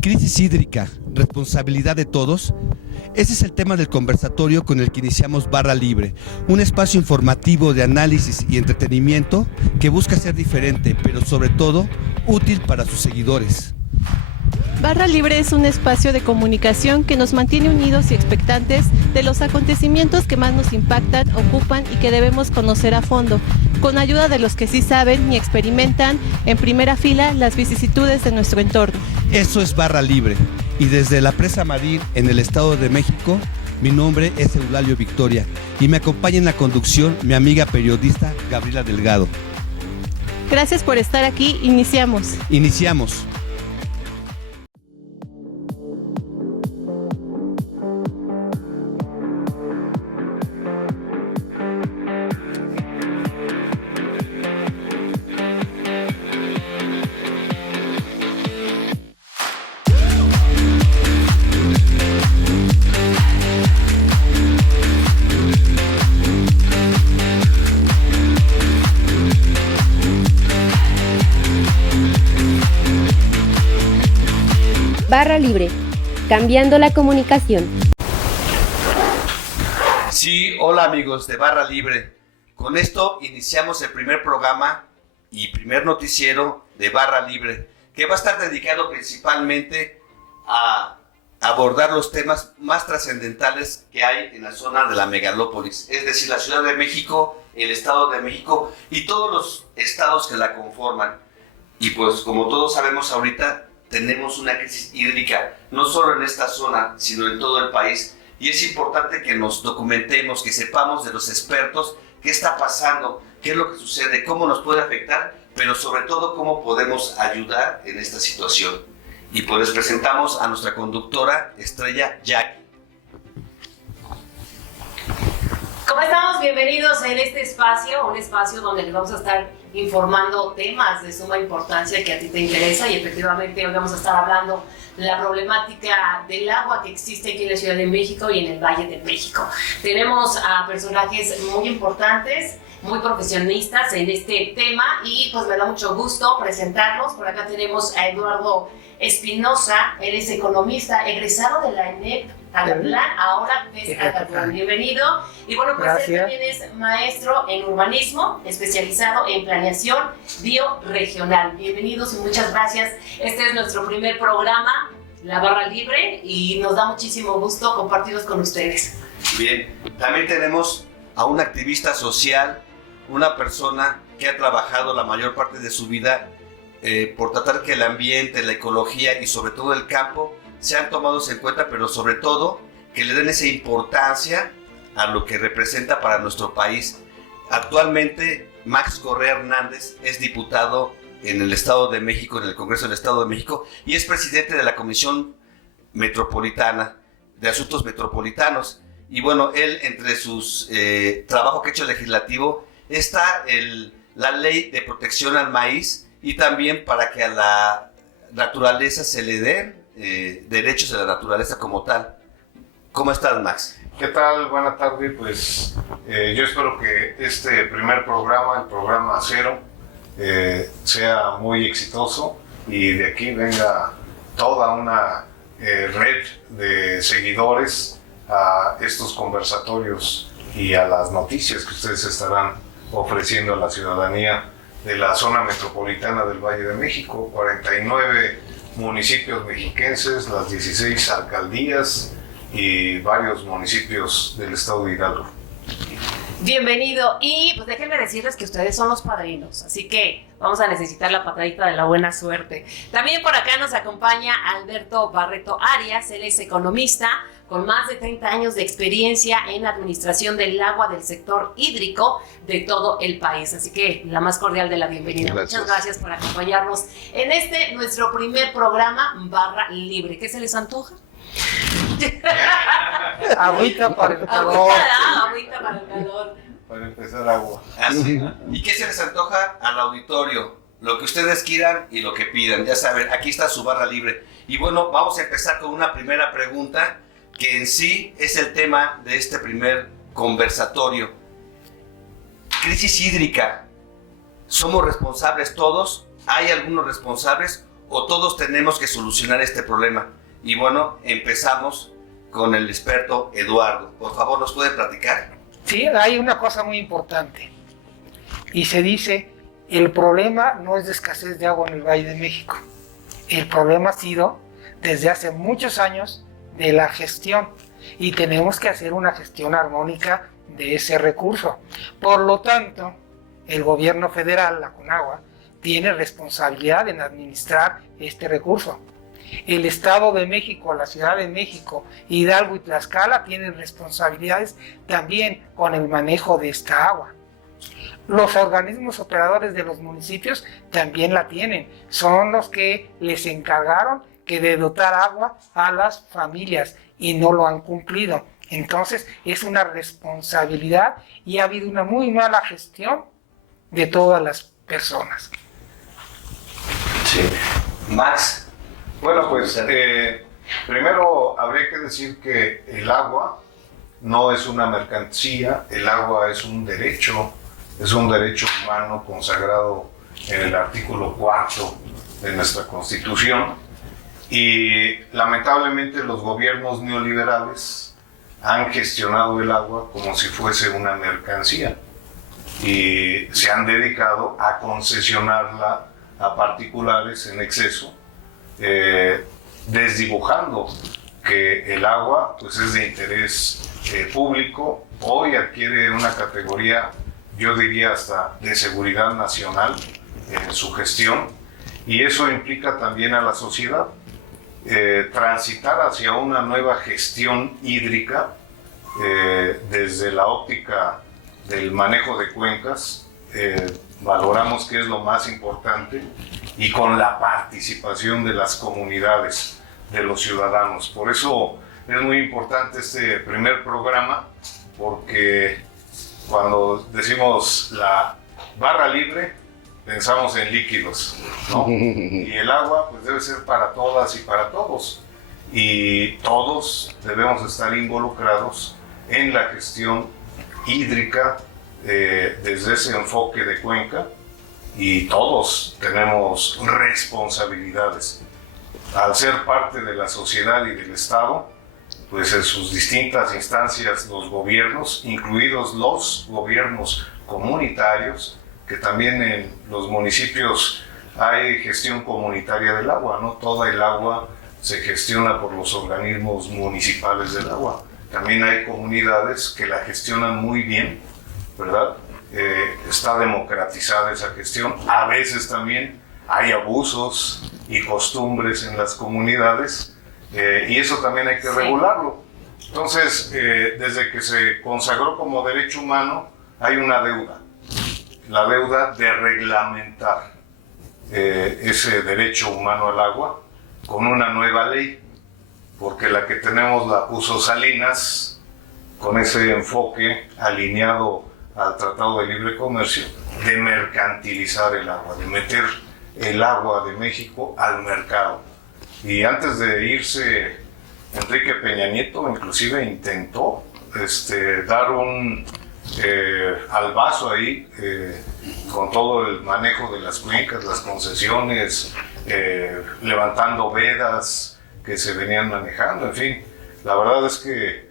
Crisis hídrica, responsabilidad de todos. Ese es el tema del conversatorio con el que iniciamos Barra Libre, un espacio informativo de análisis y entretenimiento que busca ser diferente, pero sobre todo útil para sus seguidores. Barra Libre es un espacio de comunicación que nos mantiene unidos y expectantes de los acontecimientos que más nos impactan, ocupan y que debemos conocer a fondo, con ayuda de los que sí saben y experimentan en primera fila las vicisitudes de nuestro entorno. Eso es Barra Libre, y desde la Presa Marín, en el Estado de México, mi nombre es Eulalio Victoria, y me acompaña en la conducción mi amiga periodista Gabriela Delgado. Gracias por estar aquí, iniciamos. Iniciamos. Barra Libre, cambiando la comunicación. Sí, hola amigos de Barra Libre. Con esto iniciamos el primer programa y primer noticiero de Barra Libre, que va a estar dedicado principalmente a abordar los temas más trascendentales que hay en la zona de la megalópolis, es decir, la Ciudad de México, el Estado de México y todos los estados que la conforman. Y pues como todos sabemos ahorita, tenemos una crisis hídrica, no solo en esta zona, sino en todo el país. Y es importante que nos documentemos, que sepamos de los expertos qué está pasando, qué es lo que sucede, cómo nos puede afectar, pero sobre todo cómo podemos ayudar en esta situación. Y pues les presentamos a nuestra conductora, Estrella Jack. ¿Cómo estamos? Bienvenidos en este espacio, un espacio donde les vamos a estar informando temas de suma importancia que a ti te interesa, y efectivamente hoy vamos a estar hablando de la problemática del agua que existe aquí en la Ciudad de México y en el Valle de México. Tenemos a personajes muy importantes, muy profesionistas en este tema, y pues me da mucho gusto presentarlos. Por acá tenemos a Eduardo Espinosa, él es economista, egresado de la ENEP Agatlán, ahora es Agatlán. Bienvenido. Y bueno, pues él también es maestro en urbanismo, especializado en planeación biorregional. Bienvenidos y muchas gracias. Este es nuestro primer programa, La Barra Libre, y nos da muchísimo gusto compartirlos con ustedes. Bien, también tenemos a un activista social, una persona que ha trabajado la mayor parte de su vida por tratar que el ambiente, la ecología y sobre todo el campo sean tomados en cuenta, pero sobre todo que le den esa importancia a lo que representa para nuestro país. Actualmente Max Correa Hernández es diputado en el Estado de México, en el Congreso del Estado de México, y es presidente de la Comisión Metropolitana de Asuntos Metropolitanos. Y bueno, él, entre sus trabajos que ha hecho legislativo, está la ley de protección al maíz, y también para que a la naturaleza se le den derechos de la naturaleza como tal. ¿Cómo estás, Max? ¿Qué tal? Buenas tardes. Pues yo espero que este primer programa, el programa 0, sea muy exitoso y de aquí venga toda una red de seguidores a estos conversatorios y a las noticias que ustedes estarán ofreciendo a la ciudadanía de la zona metropolitana del Valle de México, 49 municipios mexiquenses, las 16 alcaldías y varios municipios del estado de Hidalgo. Bienvenido, y pues déjenme decirles que ustedes son los padrinos, así que vamos a necesitar la patadita de la buena suerte. También por acá nos acompaña Alberto Barreto Arias, él es economista con más de 30 años de experiencia en administración del agua del sector hídrico de todo el país. Así que la más cordial de la bienvenida. Gracias. Muchas gracias por acompañarnos en nuestro primer programa Barra Libre. ¿Qué se les antoja? Agüita para el calor. Agüita para el calor. Para empezar, agua. Así. ¿Y qué se les antoja al auditorio? Lo que ustedes quieran y lo que pidan. Ya saben, aquí está su Barra Libre. Y bueno, vamos a empezar con una primera pregunta, que en sí es el tema de este primer conversatorio. Crisis hídrica. ¿Somos responsables todos? ¿Hay algunos responsables? o todos tenemos que solucionar este problema. Y bueno, empezamos con el experto Eduardo. Por favor, ¿nos puede platicar? Sí, hay una cosa muy importante. Y se dice, el problema no es de escasez de agua en el Valle de México. El problema ha sido, desde hace muchos años, de la gestión. Y tenemos que hacer una gestión armónica de ese recurso. Por lo tanto, el gobierno federal, la CONAGUA, tiene responsabilidad en administrar este recurso. El Estado de México, la Ciudad de México, Hidalgo y Tlaxcala tienen responsabilidades también con el manejo de esta agua. Los organismos operadores de los municipios también la tienen. Son los que les encargaron de dotar agua a las familias y no lo han cumplido. Entonces es una responsabilidad y ha habido una muy mala gestión de todas las personas. Sí. Max. Bueno, pues primero habría que decir que el agua no es una mercancía, el agua es un derecho humano consagrado en el artículo 4 de nuestra Constitución, y lamentablemente los gobiernos neoliberales han gestionado el agua como si fuese una mercancía y se han dedicado a concesionarla a particulares en exceso, desdibujando que el agua pues es de interés público. Hoy adquiere una categoría, yo diría hasta de seguridad nacional en su gestión, y eso implica también a la sociedad transitar hacia una nueva gestión hídrica desde la óptica del manejo de cuencas. Valoramos que es lo más importante, y con la participación de las comunidades, de los ciudadanos. Por eso es muy importante este primer programa, porque cuando decimos la barra libre, pensamos en líquidos, ¿no? Y el agua pues debe ser para todas y para todos. Y todos debemos estar involucrados en la gestión hídrica desde ese enfoque de cuenca, y todos tenemos responsabilidades. Al ser parte de la sociedad y del Estado, pues en sus distintas instancias, los gobiernos, incluidos los gobiernos comunitarios, que también en los municipios hay gestión comunitaria del agua, no toda el agua se gestiona por los organismos municipales del agua. También hay comunidades que la gestionan muy bien, ¿verdad? Está democratizada esa gestión. A veces también hay abusos y costumbres en las comunidades, y eso también hay que regularlo. Entonces, desde que se consagró como derecho humano, hay una deuda. La deuda de reglamentar ese derecho humano al agua con una nueva ley, porque la que tenemos la puso Salinas con ese enfoque alineado al Tratado de Libre Comercio de mercantilizar el agua, de meter el agua de México al mercado. Y antes de irse, Enrique Peña Nieto inclusive intentó dar un albazo ahí con todo el manejo de las cuencas, las concesiones, levantando vedas que se venían manejando. En fin, la verdad es que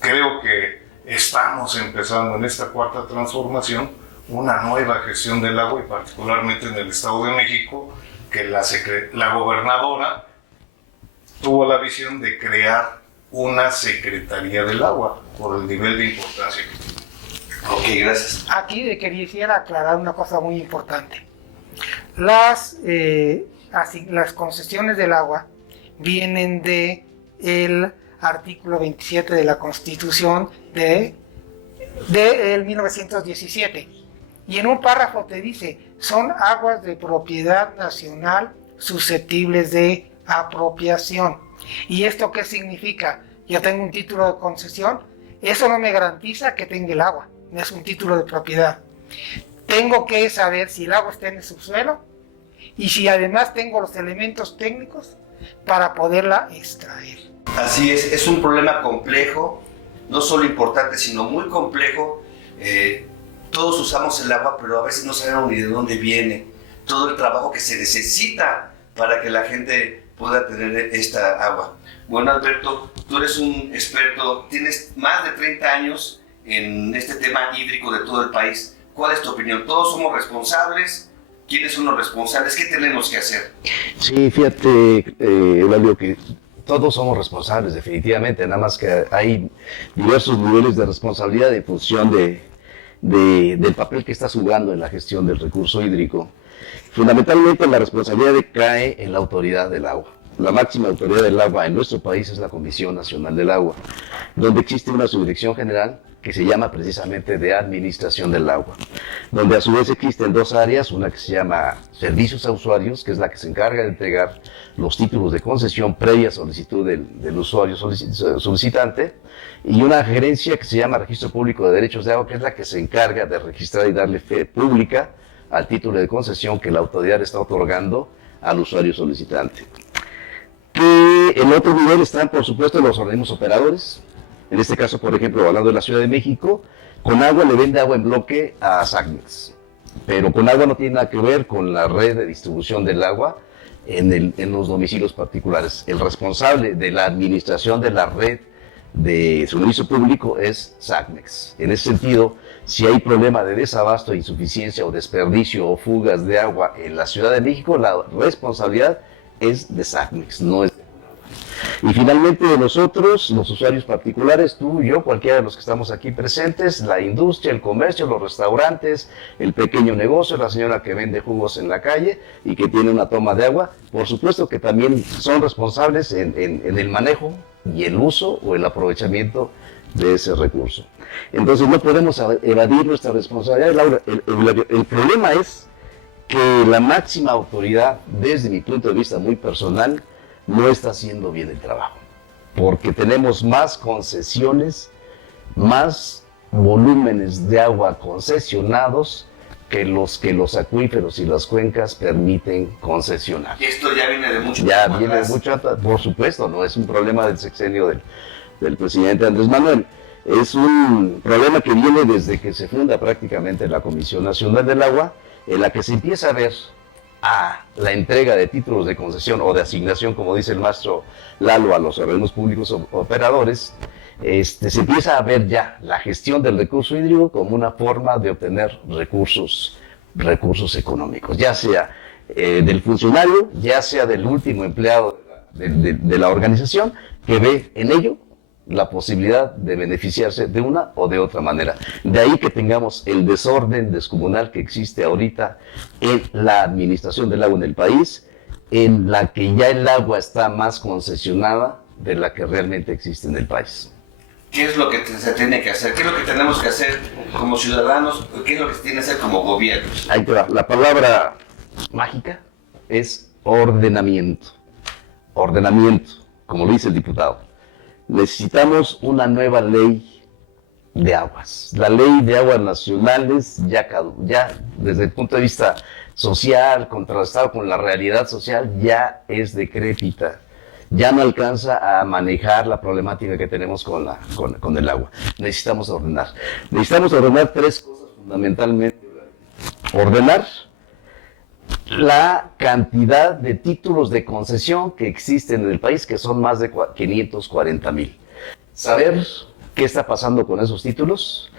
creo que estamos empezando en esta cuarta transformación una nueva gestión del agua, y particularmente en el Estado de México, que la gobernadora tuvo la visión de crear una Secretaría del Agua por el nivel de importancia que tiene. Ok, gracias. Aquí quisiera aclarar una cosa muy importante. Las concesiones del agua vienen del artículo 27 de la Constitución de 1917. Y en un párrafo te dice, son aguas de propiedad nacional susceptibles de apropiación. ¿Y esto qué significa? Yo tengo un título de concesión, eso no me garantiza que tenga el agua, no es un título de propiedad. Tengo que saber si el agua está en el subsuelo y si además tengo los elementos técnicos para poderla extraer. Así es un problema complejo, no solo importante, sino muy complejo. Todos usamos el agua, pero a veces no sabemos ni de dónde viene. Todo el trabajo que se necesita para que la gente pueda tener esta agua. Bueno, Alberto, tú eres un experto, tienes más de 30 años en este tema hídrico de todo el país. ¿Cuál es tu opinión? ¿Todos somos responsables? ¿Quiénes son los responsables? ¿Qué tenemos que hacer? Sí, fíjate, Eulalio, que todos somos responsables, definitivamente, nada más que hay diversos niveles de responsabilidad en función del papel que estás jugando en la gestión del recurso hídrico. Fundamentalmente la responsabilidad cae en la autoridad del agua. La máxima autoridad del agua en nuestro país es la Comisión Nacional del Agua, donde existe una subdirección general que se llama precisamente de Administración del Agua, donde a su vez existen dos áreas, una que se llama Servicios a Usuarios, que es la que se encarga de entregar los títulos de concesión previa solicitud del usuario solicitante, y una gerencia que se llama Registro Público de Derechos de Agua, que es la que se encarga de registrar y darle fe pública al título de concesión que la autoridad está otorgando al usuario solicitante. Que en otro nivel están, por supuesto, los organismos operadores. En este caso, por ejemplo, hablando de la Ciudad de México, Conagua le vende agua en bloque a Sagmex, pero Conagua no tiene nada que ver con la red de distribución del agua en los domicilios particulares. El responsable de la administración de la red de suministro público es Sagmex. En ese sentido, si hay problema de desabasto, insuficiencia o desperdicio o fugas de agua en la Ciudad de México, la responsabilidad es de Sagmex, no es de... Y finalmente de nosotros, los usuarios particulares, tú, yo, cualquiera de los que estamos aquí presentes, la industria, el comercio, los restaurantes, el pequeño negocio, la señora que vende jugos en la calle y que tiene una toma de agua, por supuesto que también son responsables en el manejo y el uso o el aprovechamiento de ese recurso. Entonces no podemos evadir nuestra responsabilidad, Laura. El problema es que la máxima autoridad, desde mi punto de vista muy personal, no está haciendo bien el trabajo, porque tenemos más concesiones, más volúmenes de agua concesionados que los acuíferos y las cuencas permiten concesionar. Y esto ya viene de mucho tiempo. Ya viene de mucho, por supuesto, no es un problema del sexenio del presidente Andrés Manuel. Es un problema que viene desde que se funda prácticamente la Comisión Nacional del Agua, en la que se empieza a ver a la entrega de títulos de concesión o de asignación, como dice el maestro Lalo, a los organismos públicos operadores, se empieza a ver ya la gestión del recurso hídrico como una forma de obtener recursos económicos, ya sea del funcionario, ya sea del último empleado de la organización, que ve en ello la posibilidad de beneficiarse de una o de otra manera. De ahí que tengamos el desorden descomunal que existe ahorita en la administración del agua en el país, en la que ya el agua está más concesionada de la que realmente existe en el país. ¿Qué es lo que se tiene que hacer? ¿Qué es lo que tenemos que hacer como ciudadanos? ¿Qué es lo que se tiene que hacer como gobierno? Ahí te va. La palabra mágica es ordenamiento. Ordenamiento, como lo dice el diputado. Necesitamos una nueva ley de aguas. La ley de aguas nacionales ya desde el punto de vista social, contrastado con la realidad social, ya es decrépita. Ya no alcanza a manejar la problemática que tenemos con el agua. Necesitamos ordenar. Necesitamos ordenar tres cosas fundamentalmente. Ordenar la cantidad de títulos de concesión que existen en el país, que son más de 540,000. Saber qué está pasando con esos títulos,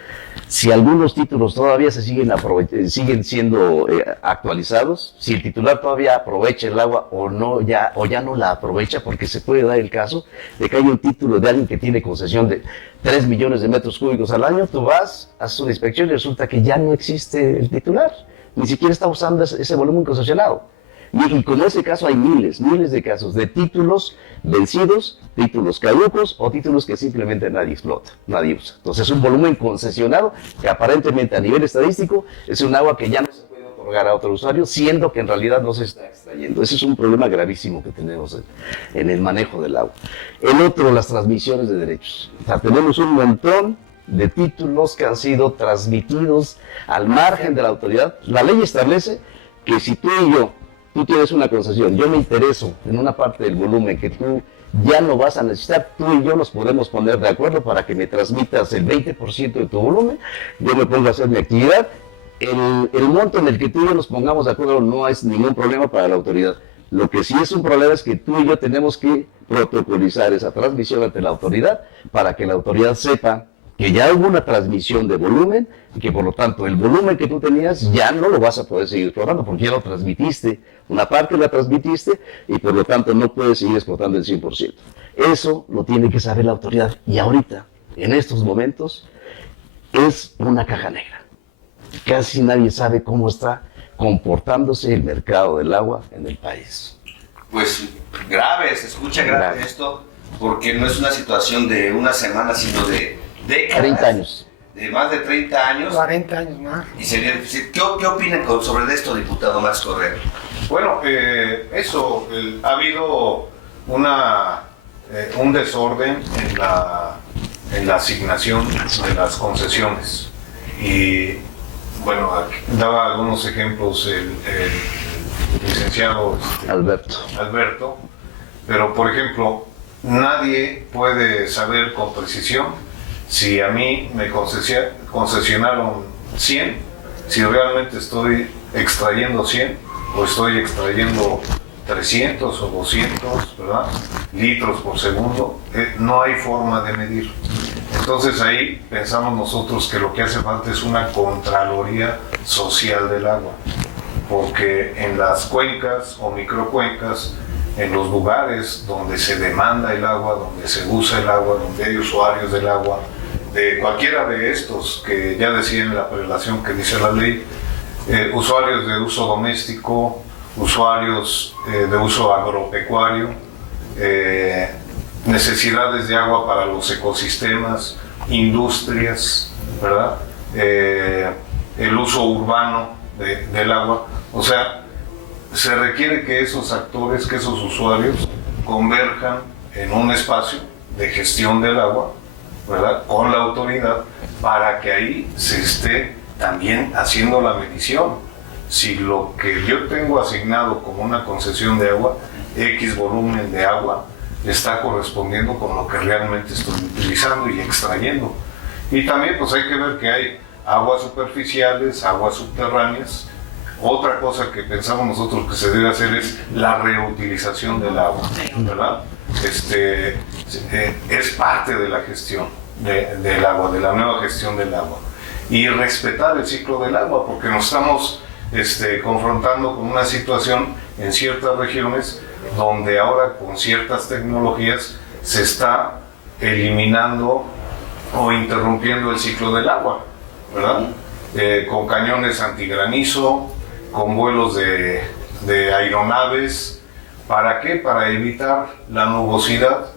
si algunos títulos todavía siguen siendo actualizados, si el titular todavía aprovecha el agua o ya no la aprovecha, porque se puede dar el caso de que hay un título de alguien que tiene concesión de 3 millones de metros cúbicos al año, tú vas, haces una inspección y resulta que ya no existe el titular. Ni siquiera está usando ese volumen concesionado. Y como ese caso hay miles de casos de títulos vencidos, títulos caducos o títulos que simplemente nadie explota, nadie usa. Entonces es un volumen concesionado que aparentemente a nivel estadístico es un agua que ya no se puede otorgar a otro usuario, siendo que en realidad no se está extrayendo. Ese es un problema gravísimo que tenemos en el manejo del agua. El otro, las transmisiones de derechos. O sea, tenemos un montón de títulos que han sido transmitidos al margen de la autoridad. La ley establece que si tú tienes una concesión, yo me intereso en una parte del volumen que tú ya no vas a necesitar, tú y yo nos podemos poner de acuerdo para que me transmitas el 20% de tu volumen, yo me pongo a hacer mi actividad, el monto en el que tú y yo nos pongamos de acuerdo no es ningún problema para la autoridad. Lo que sí es un problema es que tú y yo tenemos que protocolizar esa transmisión ante la autoridad para que la autoridad sepa que ya hubo una transmisión de volumen y que por lo tanto el volumen que tú tenías ya no lo vas a poder seguir explotando porque ya lo transmitiste, una parte la transmitiste y por lo tanto no puedes seguir explotando el 100%. Eso lo tiene que saber la autoridad y ahorita, en estos momentos, es una caja negra. Casi nadie sabe cómo está comportándose el mercado del agua en el país. Pues grave, se escucha grave esto, porque no es una situación de una semana, sino de décadas. 30 años. De más de 30 años. 40 años más. Y sería difícil. ¿Qué opinan sobre esto, diputado Max Correa? Bueno, ha habido un desorden en la asignación de las concesiones. Y bueno, daba algunos ejemplos el licenciado Alberto, pero por ejemplo, nadie puede saber con precisión si a mí me concesionaron 100, si realmente estoy extrayendo 100 o estoy extrayendo 300 o 200, ¿verdad? Litros por segundo. No hay forma de medir. Entonces ahí pensamos nosotros que lo que hace falta es una contraloría social del agua, porque en las cuencas o microcuencas, en los lugares donde se demanda el agua, donde se usa el agua, donde hay usuarios del agua, de cualquiera de estos que ya decía en la prelación que dice la ley, usuarios de uso doméstico, usuarios de uso agropecuario, necesidades de agua para los ecosistemas, industrias, ¿verdad? El uso urbano del agua. O sea, se requiere que esos actores, que esos usuarios converjan en un espacio de gestión del agua, ¿verdad? Con la autoridad, para que ahí se esté también haciendo la medición. Si lo que yo tengo asignado como una concesión de agua, X volumen de agua, está correspondiendo con lo que realmente estoy utilizando y extrayendo. Y también pues hay que ver que hay aguas superficiales, aguas subterráneas. Otra cosa que pensamos nosotros que se debe hacer es la reutilización del agua, ¿verdad? Es parte de la gestión del agua, de la nueva gestión del agua. Y respetar el ciclo del agua, porque nos estamos confrontando con una situación en ciertas regiones donde ahora con ciertas tecnologías se está eliminando o interrumpiendo el ciclo del agua, ¿verdad? Con cañones antigranizo, con vuelos de aeronaves. ¿Para qué? Para evitar la nubosidad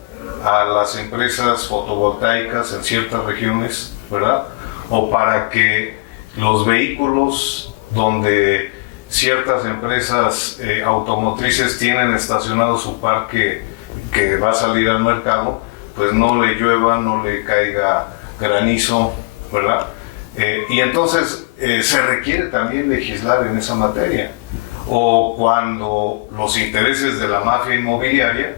a las empresas fotovoltaicas en ciertas regiones, ¿verdad? O para que los vehículos donde ciertas empresas automotrices tienen estacionado su parque que va a salir al mercado, pues no le llueva, no le caiga granizo, ¿verdad? Y entonces se requiere también legislar en esa materia. O cuando los intereses de la mafia inmobiliaria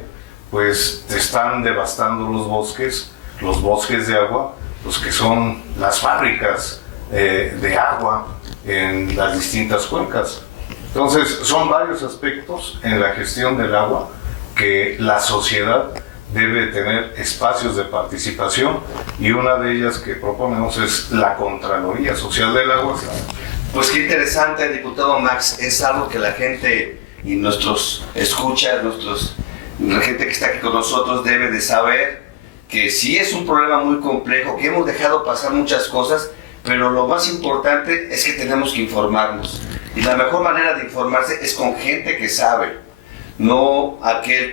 pues están devastando los bosques de agua, los que son las fábricas de agua en las distintas cuencas. Entonces son varios aspectos en la gestión del agua que la sociedad debe tener espacios de participación, y una de ellas que proponemos es la Contraloría Social del Agua. Pues qué interesante, diputado Max, es algo que la gente y nuestros escuchas, la gente que está aquí con nosotros debe de saber, que sí es un problema muy complejo, que hemos dejado pasar muchas cosas, pero lo más importante es que tenemos que informarnos. Y la mejor manera de informarse es con gente que sabe, no aquel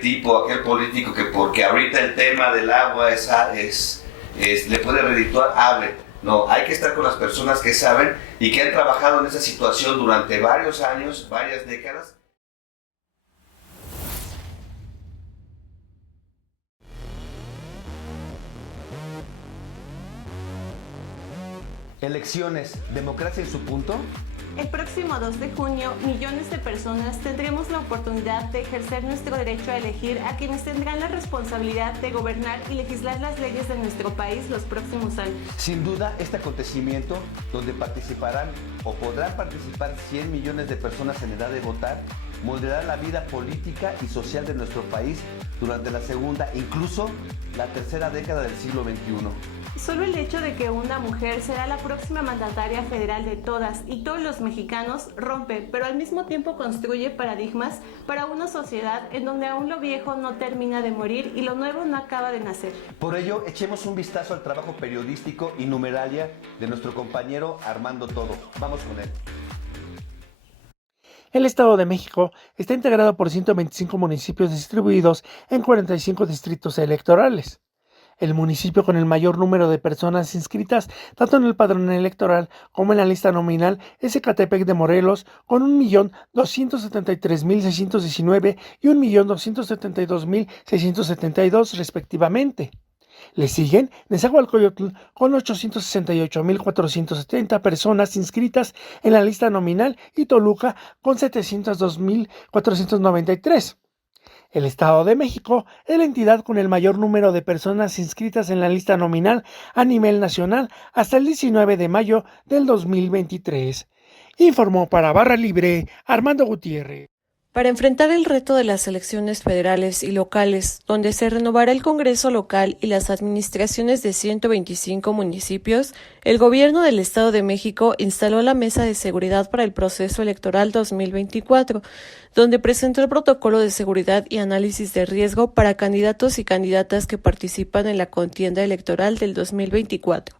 político que porque ahorita el tema del agua le puede redituar, hable. No, hay que estar con las personas que saben y que han trabajado en esa situación durante varios años, varias décadas. Elecciones, ¿democracia en su punto? El próximo 2 de junio, millones de personas tendremos la oportunidad de ejercer nuestro derecho a elegir a quienes tendrán la responsabilidad de gobernar y legislar las leyes de nuestro país los próximos años. Sin duda, este acontecimiento, donde participarán o podrán participar 100 millones de personas en edad de votar, moldeará la vida política y social de nuestro país durante la segunda, incluso la tercera década del siglo XXI. Solo el hecho de que una mujer será la próxima mandataria federal de todas y todos los mexicanos rompe, pero al mismo tiempo construye paradigmas para una sociedad en donde aún lo viejo no termina de morir y lo nuevo no acaba de nacer. Por ello, echemos un vistazo al trabajo periodístico y numeralia de nuestro compañero Armando Todo. Vamos con él. El Estado de México está integrado por 125 municipios distribuidos en 45 distritos electorales. El municipio con el mayor número de personas inscritas, tanto en el padrón electoral como en la lista nominal, es Ecatepec de Morelos, con 1.273.619 y 1.272.672 respectivamente. Le siguen Nezahualcóyotl con 868.470 personas inscritas en la lista nominal y Toluca con 702.493. El Estado de México es la entidad con el mayor número de personas inscritas en la lista nominal a nivel nacional hasta el 19 de mayo del 2023. Informó para Barra Libre Armando Gutiérrez. Para enfrentar el reto de las elecciones federales y locales, donde se renovará el Congreso local y las administraciones de 125 municipios, el Gobierno del Estado de México instaló la Mesa de Seguridad para el Proceso Electoral 2024, donde presentó el protocolo de seguridad y análisis de riesgo para candidatos y candidatas que participan en la contienda electoral del 2024.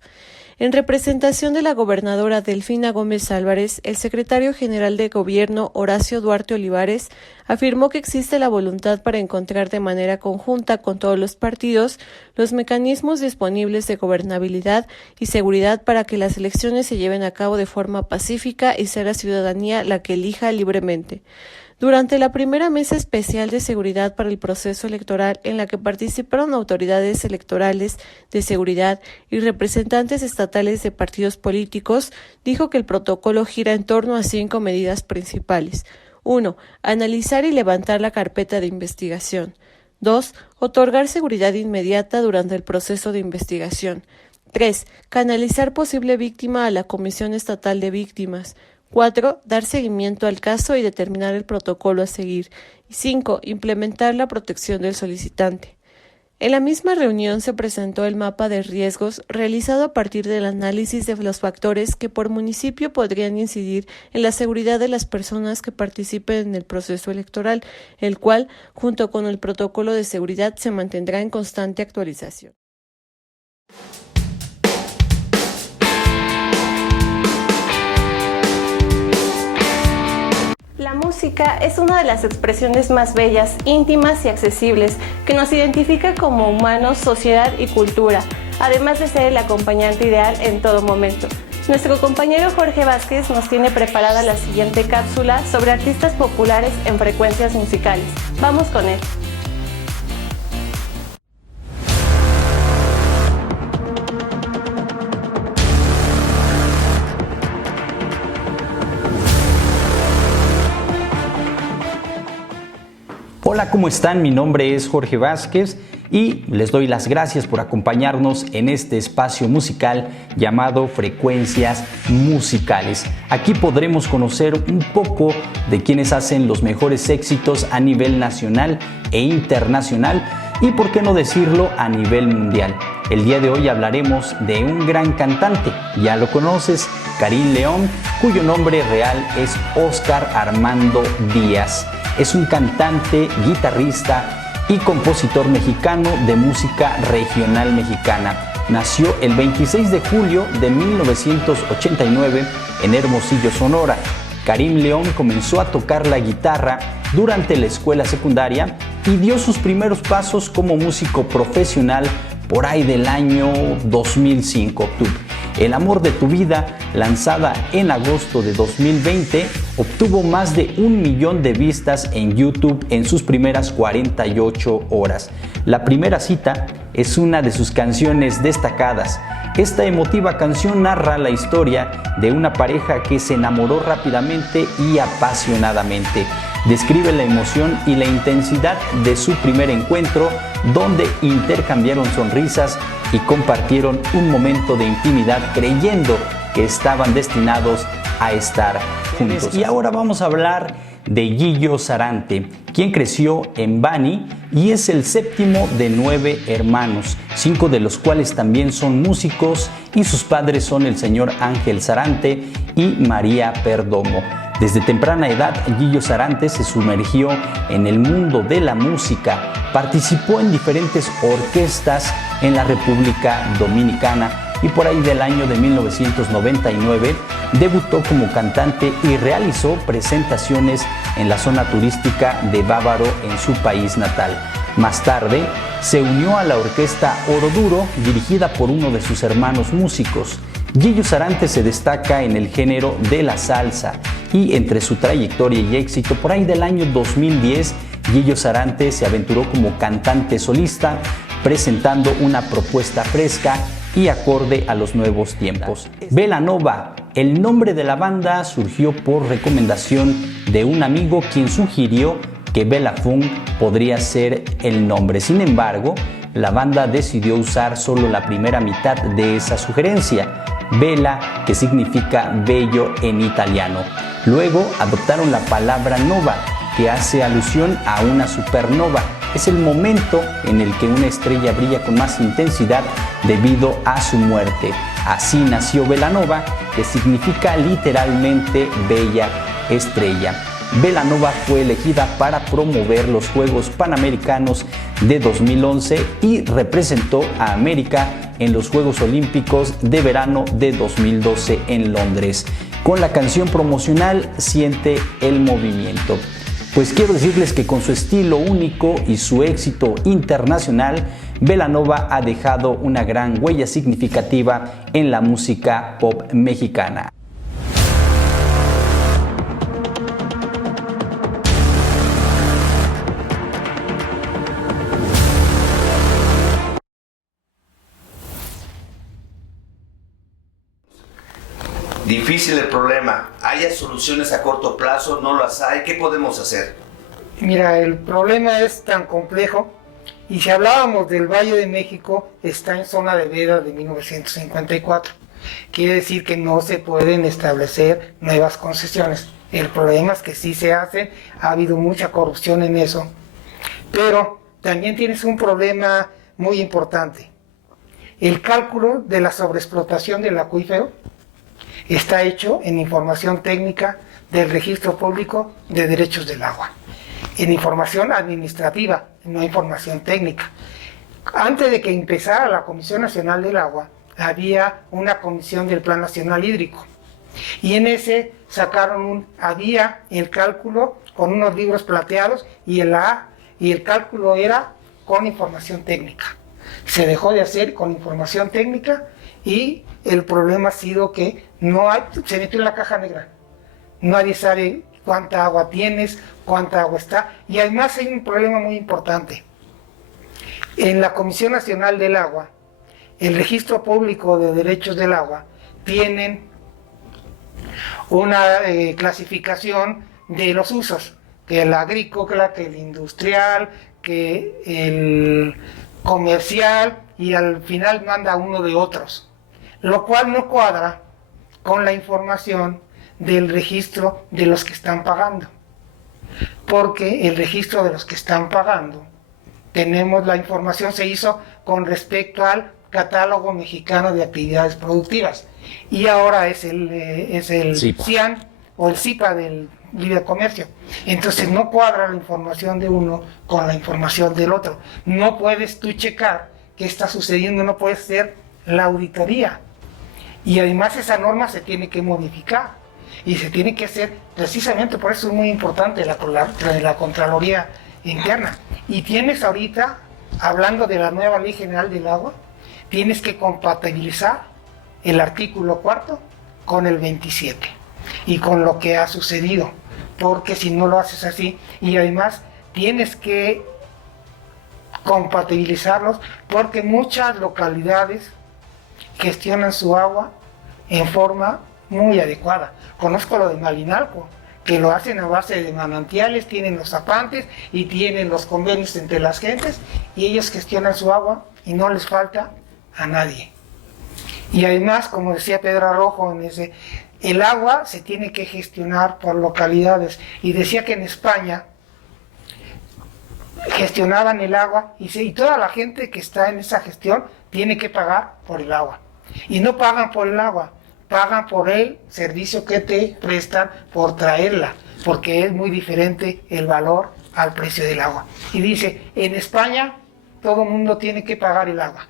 En representación de la gobernadora Delfina Gómez Álvarez, el secretario general de Gobierno, Horacio Duarte Olivares, afirmó que existe la voluntad para encontrar de manera conjunta con todos los partidos los mecanismos disponibles de gobernabilidad y seguridad para que las elecciones se lleven a cabo de forma pacífica y sea la ciudadanía la que elija libremente. Durante la primera mesa especial de seguridad para el proceso electoral, en la que participaron autoridades electorales de seguridad y representantes estatales de partidos políticos, dijo que el protocolo gira en torno a 5 medidas principales. 1. Analizar y levantar la carpeta de investigación. 2. Otorgar seguridad inmediata durante el proceso de investigación. 3. Canalizar posible víctima a la Comisión Estatal de Víctimas. 4. Dar seguimiento al caso y determinar el protocolo a seguir. Y 5. Implementar la protección del solicitante. En la misma reunión se presentó el mapa de riesgos realizado a partir del análisis de los factores que por municipio podrían incidir en la seguridad de las personas que participen en el proceso electoral, el cual, junto con el protocolo de seguridad, se mantendrá en constante actualización. La música es una de las expresiones más bellas, íntimas y accesibles que nos identifica como humanos, sociedad y cultura, además de ser el acompañante ideal en todo momento. Nuestro compañero Jorge Vázquez nos tiene preparada la siguiente cápsula sobre artistas populares en frecuencias musicales. Vamos con él. Hola, ¿cómo están? Mi nombre es Jorge Vázquez y les doy las gracias por acompañarnos en este espacio musical llamado Frecuencias Musicales. Aquí podremos conocer un poco de quienes hacen los mejores éxitos a nivel nacional e internacional y, por qué no decirlo, a nivel mundial. El día de hoy hablaremos de un gran cantante, ya lo conoces, Karim León, cuyo nombre real es Óscar Armando Díaz. Es un cantante, guitarrista y compositor mexicano de música regional mexicana. Nació el 26 de julio de 1989 en Hermosillo, Sonora. Karim León comenzó a tocar la guitarra durante la escuela secundaria y dio sus primeros pasos como músico profesional por ahí del año 2005. El amor de tu vida, lanzada en agosto de 2020, obtuvo más de 1 millón de vistas en YouTube en sus primeras 48 horas. La primera cita es una de sus canciones destacadas. Esta emotiva canción narra la historia de una pareja que se enamoró rápidamente y apasionadamente. Describe la emoción y la intensidad de su primer encuentro, donde intercambiaron sonrisas y compartieron un momento de intimidad creyendo que estaban destinados a estar juntos. Y ahora vamos a hablar de Guillo Sarante, quien creció en Bani y es el séptimo de 9 hermanos, 5 de los cuales también son músicos y sus padres son el señor Ángel Sarante y María Perdomo. Desde temprana edad, Guillo Sarante se sumergió en el mundo de la música, participó en diferentes orquestas en la República Dominicana y por ahí del año de 1999 debutó como cantante y realizó presentaciones en la zona turística de Bávaro en su país natal. Más tarde, se unió a la orquesta Oro Duro, dirigida por uno de sus hermanos músicos. Guillo Sarante se destaca en el género de la salsa y entre su trayectoria y éxito, por ahí del año 2010, Guillo Sarante se aventuró como cantante solista, presentando una propuesta fresca y acorde a los nuevos tiempos. Belanova, el nombre de la banda surgió por recomendación de un amigo quien sugirió que Bela Funk podría ser el nombre. Sin embargo, la banda decidió usar solo la primera mitad de esa sugerencia, Bella, que significa bello en italiano. Luego adoptaron la palabra nova, que hace alusión a una supernova. Es el momento en el que una estrella brilla con más intensidad debido a su muerte. Así nació Belanova, que significa literalmente bella estrella. Belanova fue elegida para promover los Juegos Panamericanos de 2011 y representó a América en los Juegos Olímpicos de verano de 2012 en Londres, con la canción promocional Siente el Movimiento. Pues quiero decirles que con su estilo único y su éxito internacional, Belanova ha dejado una gran huella significativa en la música pop mexicana. Difícil el problema. ¿Hay soluciones a corto plazo? ¿No las hay? ¿Qué podemos hacer? Mira, el problema es tan complejo y si hablábamos del Valle de México, está en zona de veda de 1954. Quiere decir que no se pueden establecer nuevas concesiones. El problema es que sí se hace, ha habido mucha corrupción en eso. Pero también tienes un problema muy importante. El cálculo de la sobreexplotación del acuífero está hecho en información técnica del Registro Público de Derechos del Agua, en información administrativa, no información técnica. Antes de que empezara la Comisión Nacional del Agua, había una comisión del Plan Nacional Hídrico, y en ese había el cálculo con unos libros plateados y el cálculo era con información técnica. Se dejó de hacer con información técnica y el problema ha sido que se metió en la caja negra. Nadie sabe cuánta agua tienes, cuánta agua está. Y además hay un problema muy importante. En la Comisión Nacional del Agua, el Registro Público de Derechos del Agua, tienen una clasificación de los usos, que el agrícola, que el industrial, que el comercial, y al final manda uno de otros, lo cual no cuadra con la información del registro de los que están pagando, porque el registro de los que están pagando, tenemos la información, se hizo con respecto al Catálogo Mexicano de Actividades Productivas, y ahora es el CIAN o el CIPA del libre comercio. Entonces no cuadra la información de uno con la información del otro. No puedes tú checar qué está sucediendo, no puedes hacer la auditoría. Y además esa norma se tiene que modificar y se tiene que hacer, precisamente por eso es muy importante la Contraloría Interna. Y tienes ahorita, hablando de la nueva Ley General del Agua, tienes que compatibilizar el artículo 4 con el 27 y con lo que ha sucedido, porque si no lo haces así, y además tienes que compatibilizarlos porque muchas localidades gestionan su agua en forma muy adecuada. Conozco lo de Malinalco, que lo hacen a base de manantiales, tienen los zapantes y tienen los convenios entre las gentes y ellos gestionan su agua y no les falta a nadie. Y además, como decía Pedro Arrojo, el agua se tiene que gestionar por localidades. Y decía que en España gestionaban el agua y toda la gente que está en esa gestión tiene que pagar por el agua. Y no pagan por el agua, pagan por el servicio que te prestan por traerla, porque es muy diferente el valor al precio del agua. Y dice, en España todo el mundo tiene que pagar el agua.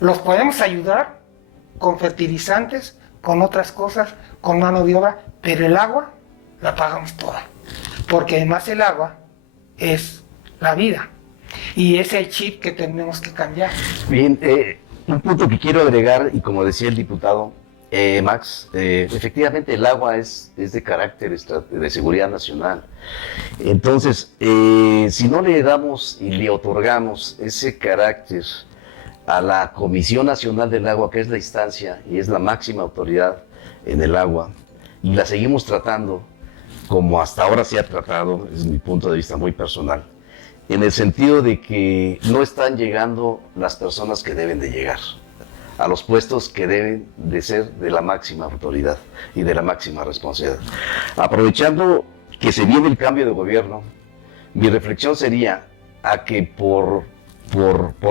Los podemos ayudar con fertilizantes, con otras cosas, con mano de obra, pero el agua la pagamos toda, porque además el agua es la vida y es el chip que tenemos que cambiar. Bien, un punto que quiero agregar, y como decía el diputado Max, efectivamente el agua es de carácter de seguridad nacional. Entonces, si no le damos y le otorgamos ese carácter a la Comisión Nacional del Agua, que es la instancia y es la máxima autoridad en el agua, y la seguimos tratando como hasta ahora se ha tratado, es mi punto de vista muy personal, en el sentido de que no están llegando las personas que deben de llegar a los puestos que deben de ser de la máxima autoridad y de la máxima responsabilidad. Aprovechando que se viene el cambio de gobierno, mi reflexión sería a que por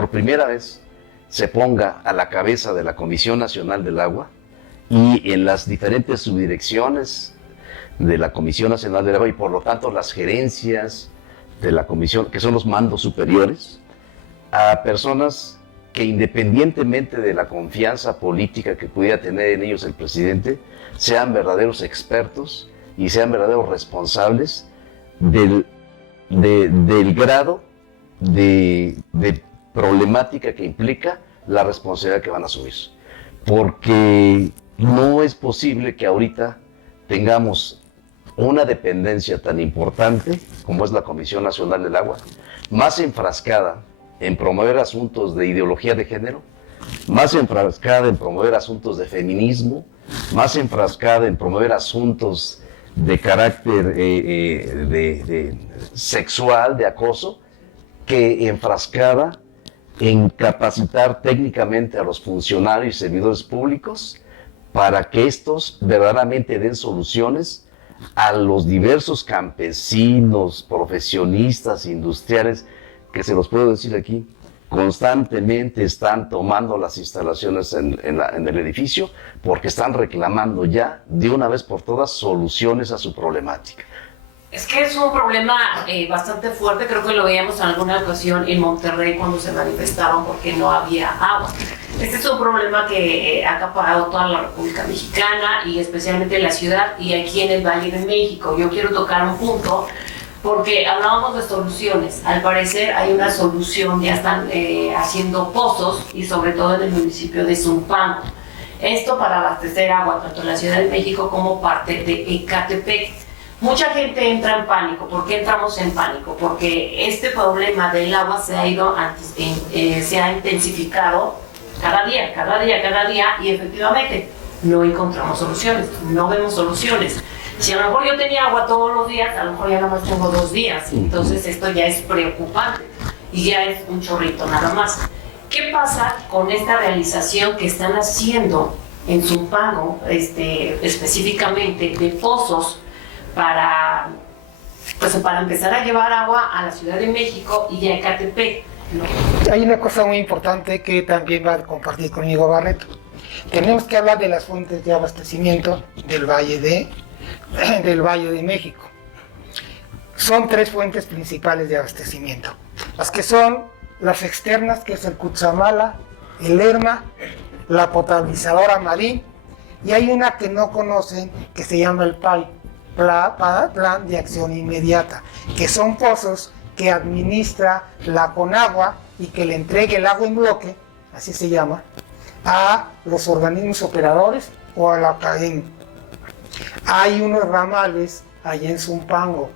primera vez se ponga a la cabeza de la Comisión Nacional del Agua y en las diferentes subdirecciones de la Comisión Nacional del Agua y por lo tanto las gerencias de la Comisión, que son los mandos superiores, a personas que independientemente de la confianza política que pudiera tener en ellos el presidente, sean verdaderos expertos y sean verdaderos responsables del grado de problemática que implica la responsabilidad que van a asumir. Porque no es posible que ahorita tengamos una dependencia tan importante como es la Comisión Nacional del Agua, más enfrascada en promover asuntos de ideología de género, más enfrascada en promover asuntos de feminismo, más enfrascada en promover asuntos de carácter sexual, de acoso, que enfrascada en capacitar técnicamente a los funcionarios y servidores públicos para que estos verdaderamente den soluciones a los diversos campesinos, profesionistas, industriales, que se los puedo decir aquí, constantemente están tomando las instalaciones en el edificio porque están reclamando ya de una vez por todas soluciones a su problemática. Es que es un problema bastante fuerte, creo que lo veíamos en alguna ocasión en Monterrey cuando se manifestaban porque no había agua. Este es un problema que ha acaparado toda la República Mexicana y especialmente la ciudad y aquí en el Valle de México. Yo quiero tocar un punto porque hablábamos de soluciones. Al parecer hay una solución, ya están haciendo pozos y sobre todo en el municipio de Zumpango. Esto para abastecer agua tanto en la Ciudad de México como parte de Ecatepec. Mucha gente entra en pánico. ¿Por qué entramos en pánico? Porque este problema del agua se ha intensificado cada día y efectivamente no encontramos soluciones, no vemos soluciones. Si a lo mejor yo tenía agua todos los días, a lo mejor ya nada más tengo 2 días, entonces esto ya es preocupante y ya es un chorrito nada más. ¿Qué pasa con esta realización que están haciendo en Zumpango, específicamente de pozos para empezar a llevar agua a la Ciudad de México y a Ecatepec? ¿No? Hay una cosa muy importante que también va a compartir conmigo Barreto. Tenemos que hablar de las fuentes de abastecimiento del Valle de México. Son 3 fuentes principales de abastecimiento. Las que son las externas, que es el Cutzamala, el Lerma, la potabilizadora Marín, y hay una que no conocen que se llama el PAI, Plan de Acción Inmediata, que son pozos que administra la Conagua y que le entregue el agua en bloque, así se llama, a los organismos operadores o a la cadena. Hay unos ramales allá en Zumpango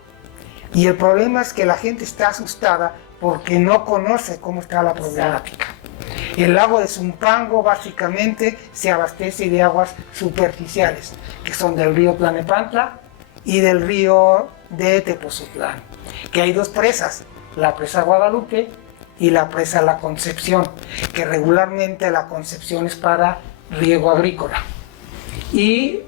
y el problema es que la gente está asustada porque no conoce cómo está la problemática. El lago de Zumpango básicamente se abastece de aguas superficiales, que son del río Tlanepantla y del río de Tepozotlán, que hay 2 presas, la presa Guadalupe y la presa La Concepción, que regularmente la Concepción es para riego agrícola. Y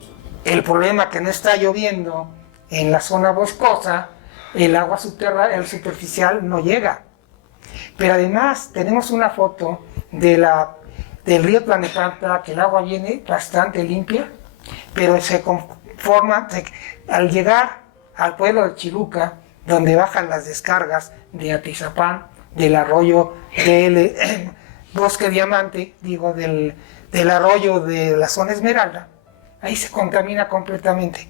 El problema que no está lloviendo en la zona boscosa, el agua subterránea, el superficial no llega. Pero además tenemos una foto del río Tlanepantla, que el agua viene bastante limpia, pero se conforma, al llegar al pueblo de Chiluca, donde bajan las descargas de Atizapán, del arroyo del Bosque Diamante, del arroyo de la zona Esmeralda, ahí se contamina completamente.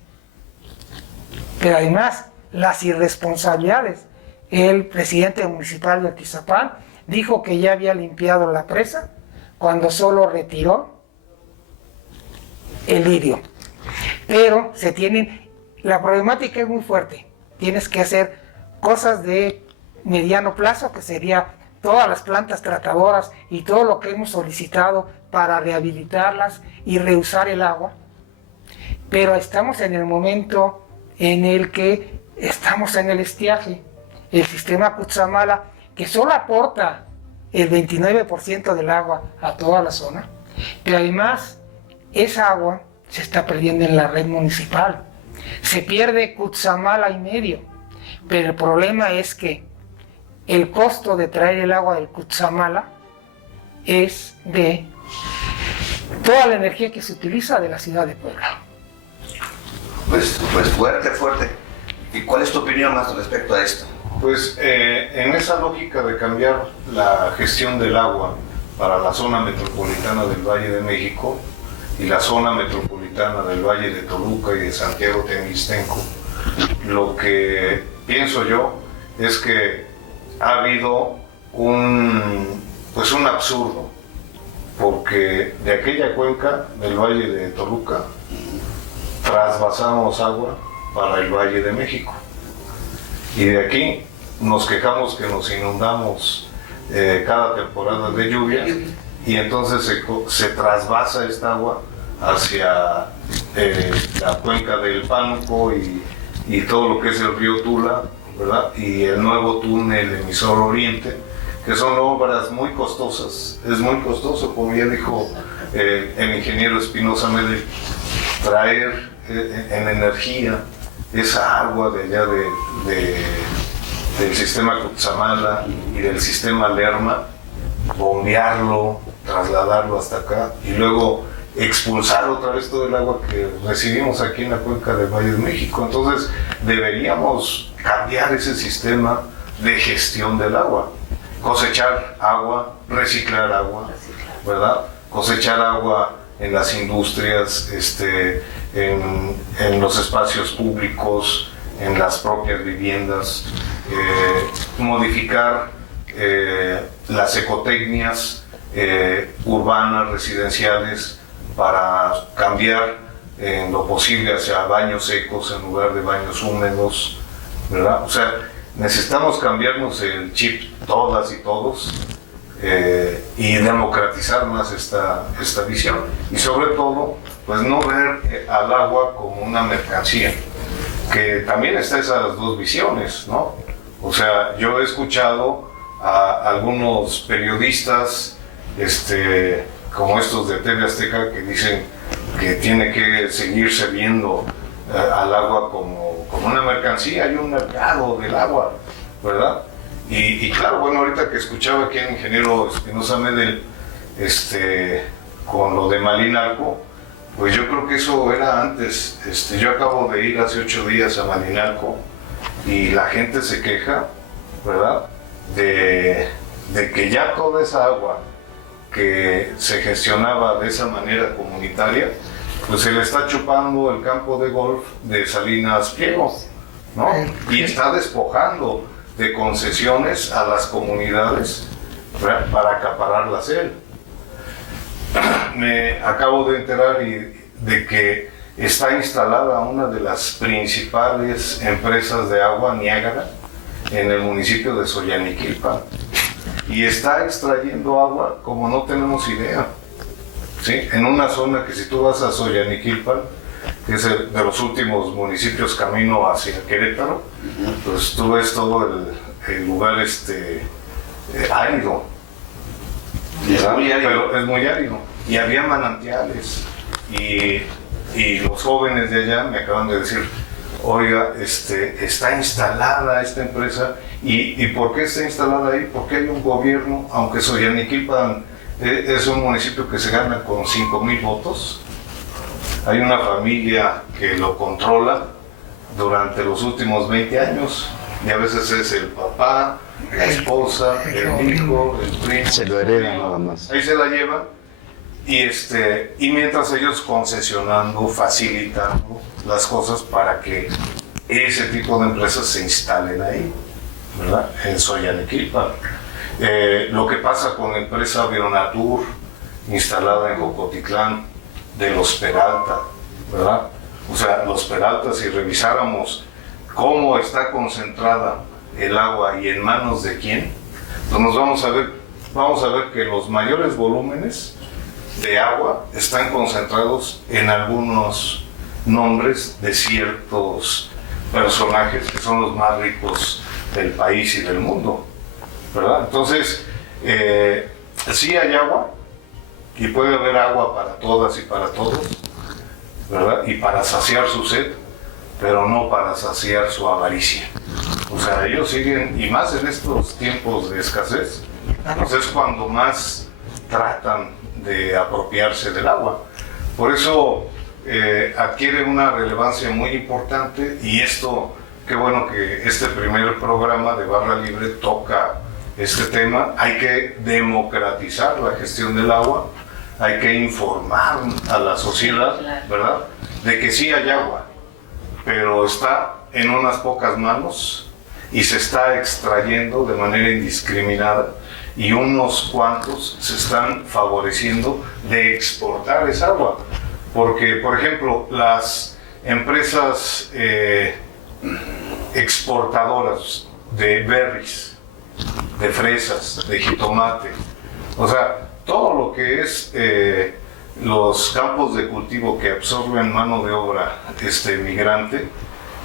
Pero además, las irresponsabilidades. El presidente municipal de Atizapán dijo que ya había limpiado la presa cuando solo retiró el lirio. Pero la problemática es muy fuerte. Tienes que hacer cosas de mediano plazo, que sería todas las plantas tratadoras y todo lo que hemos solicitado para rehabilitarlas y reusar el agua. Pero estamos en el momento en el que estamos en el estiaje. El sistema Cutzamala, que solo aporta el 29% del agua a toda la zona, pero además esa agua se está perdiendo en la red municipal. Se pierde Cutzamala y medio, pero el problema es que el costo de traer el agua del Cutzamala es de toda la energía que se utiliza de la ciudad de Puebla. Pues fuerte. ¿Y cuál es tu opinión más respecto a esto? Pues en esa lógica de cambiar la gestión del agua para la zona metropolitana del Valle de México y la zona metropolitana del Valle de Toluca y de Santiago Temisstenco, lo que pienso yo es que ha habido un absurdo, porque de aquella cuenca del Valle de Toluca trasvasamos agua para el Valle de México. Y de aquí nos quejamos que nos inundamos cada temporada de lluvia, y entonces se trasvasa esta agua hacia la cuenca del Pánuco y todo lo que es el río Tula, ¿verdad? Y el nuevo túnel emisor Oriente, que son obras muy costosas. Es muy costoso, como ya dijo el ingeniero Espinosa Medel, traer en energía esa agua de allá del sistema Cutzamala y del sistema Lerma, bombearlo, trasladarlo hasta acá y luego expulsar otra vez todo el agua que recibimos aquí en la cuenca del Valle de México. Entonces deberíamos cambiar ese sistema de gestión del agua, cosechar agua, reciclar agua, ¿verdad? Cosechar agua en las industrias, en los espacios públicos, en las propias viviendas, modificar las ecotecnias urbanas, residenciales, para cambiar en lo posible hacia baños secos en lugar de baños húmedos, ¿verdad? O sea, necesitamos cambiarnos el chip todas y todos y democratizar más esta visión, y sobre todo pues no ver al agua como una mercancía, que también está esas dos visiones, ¿no? O sea, yo he escuchado a algunos periodistas como estos de TV Azteca, que dicen que tiene que seguirse viendo al agua como una mercancía. Hay un mercado del agua, ¿verdad? Y claro, bueno, ahorita que escuchaba aquí al ingeniero Espinosa Medel con lo de Malinalco, pues yo creo que eso era antes. Yo acabo de ir hace 8 días a Malinalco y la gente se queja, ¿verdad?, de que ya toda esa agua que se gestionaba de esa manera comunitaria, pues se le está chupando el campo de golf de Salinas Pliego, ¿no? Y está despojando de concesiones a las comunidades para acapararlas él. Me acabo de enterar de que está instalada una de las principales empresas de agua, Niágara, en el municipio de Soyaniquilpan, y está extrayendo agua como no tenemos idea, ¿sí? En una zona que, si tú vas a Soyaniquilpan, que es de los últimos municipios camino hacia Querétaro, pues tú ves todo el lugar árido. Es muy árido. Pero es muy árido. Y había manantiales, y los jóvenes de allá me acaban de decir, oiga, está instalada esta empresa, ¿y por qué está instalada ahí? Porque hay un gobierno, aunque Xoyaniquilpan es un municipio que se gana con 5,000 votos, hay una familia que lo controla durante los últimos 20 años, y a veces es el papá, la esposa, el hijo, el primo. Se lo heredan nada más. Ahí se la llevan, y mientras ellos concesionando, facilitando las cosas para que ese tipo de empresas se instalen ahí, ¿verdad? En Xoyaniquilpan. Lo que pasa con la empresa Bionatur, instalada en Jocotitlán, de los Peralta, ¿verdad? O sea, los Peralta, si revisáramos cómo está concentrada el agua y en manos de quién, pues vamos a ver que los mayores volúmenes de agua están concentrados en algunos nombres de ciertos personajes que son los más ricos del país y del mundo, ¿verdad? Entonces, sí hay agua, y puede haber agua para todas y para todos, ¿verdad? Y para saciar su sed, pero no para saciar su avaricia. O sea, ellos siguen, y más en estos tiempos de escasez, pues es cuando más tratan de apropiarse del agua. Por eso adquiere una relevancia muy importante, y esto, qué bueno que este primer programa de Barra Libre toca este tema. Hay que democratizar la gestión del agua, hay que informar a la sociedad, ¿verdad?, de que sí hay agua, pero está en unas pocas manos y se está extrayendo de manera indiscriminada, y unos cuantos se están favoreciendo de exportar esa agua. Porque, por ejemplo, las empresas exportadoras de berries, de fresas, de jitomate, o sea, todo lo que es los campos de cultivo que absorben mano de obra migrante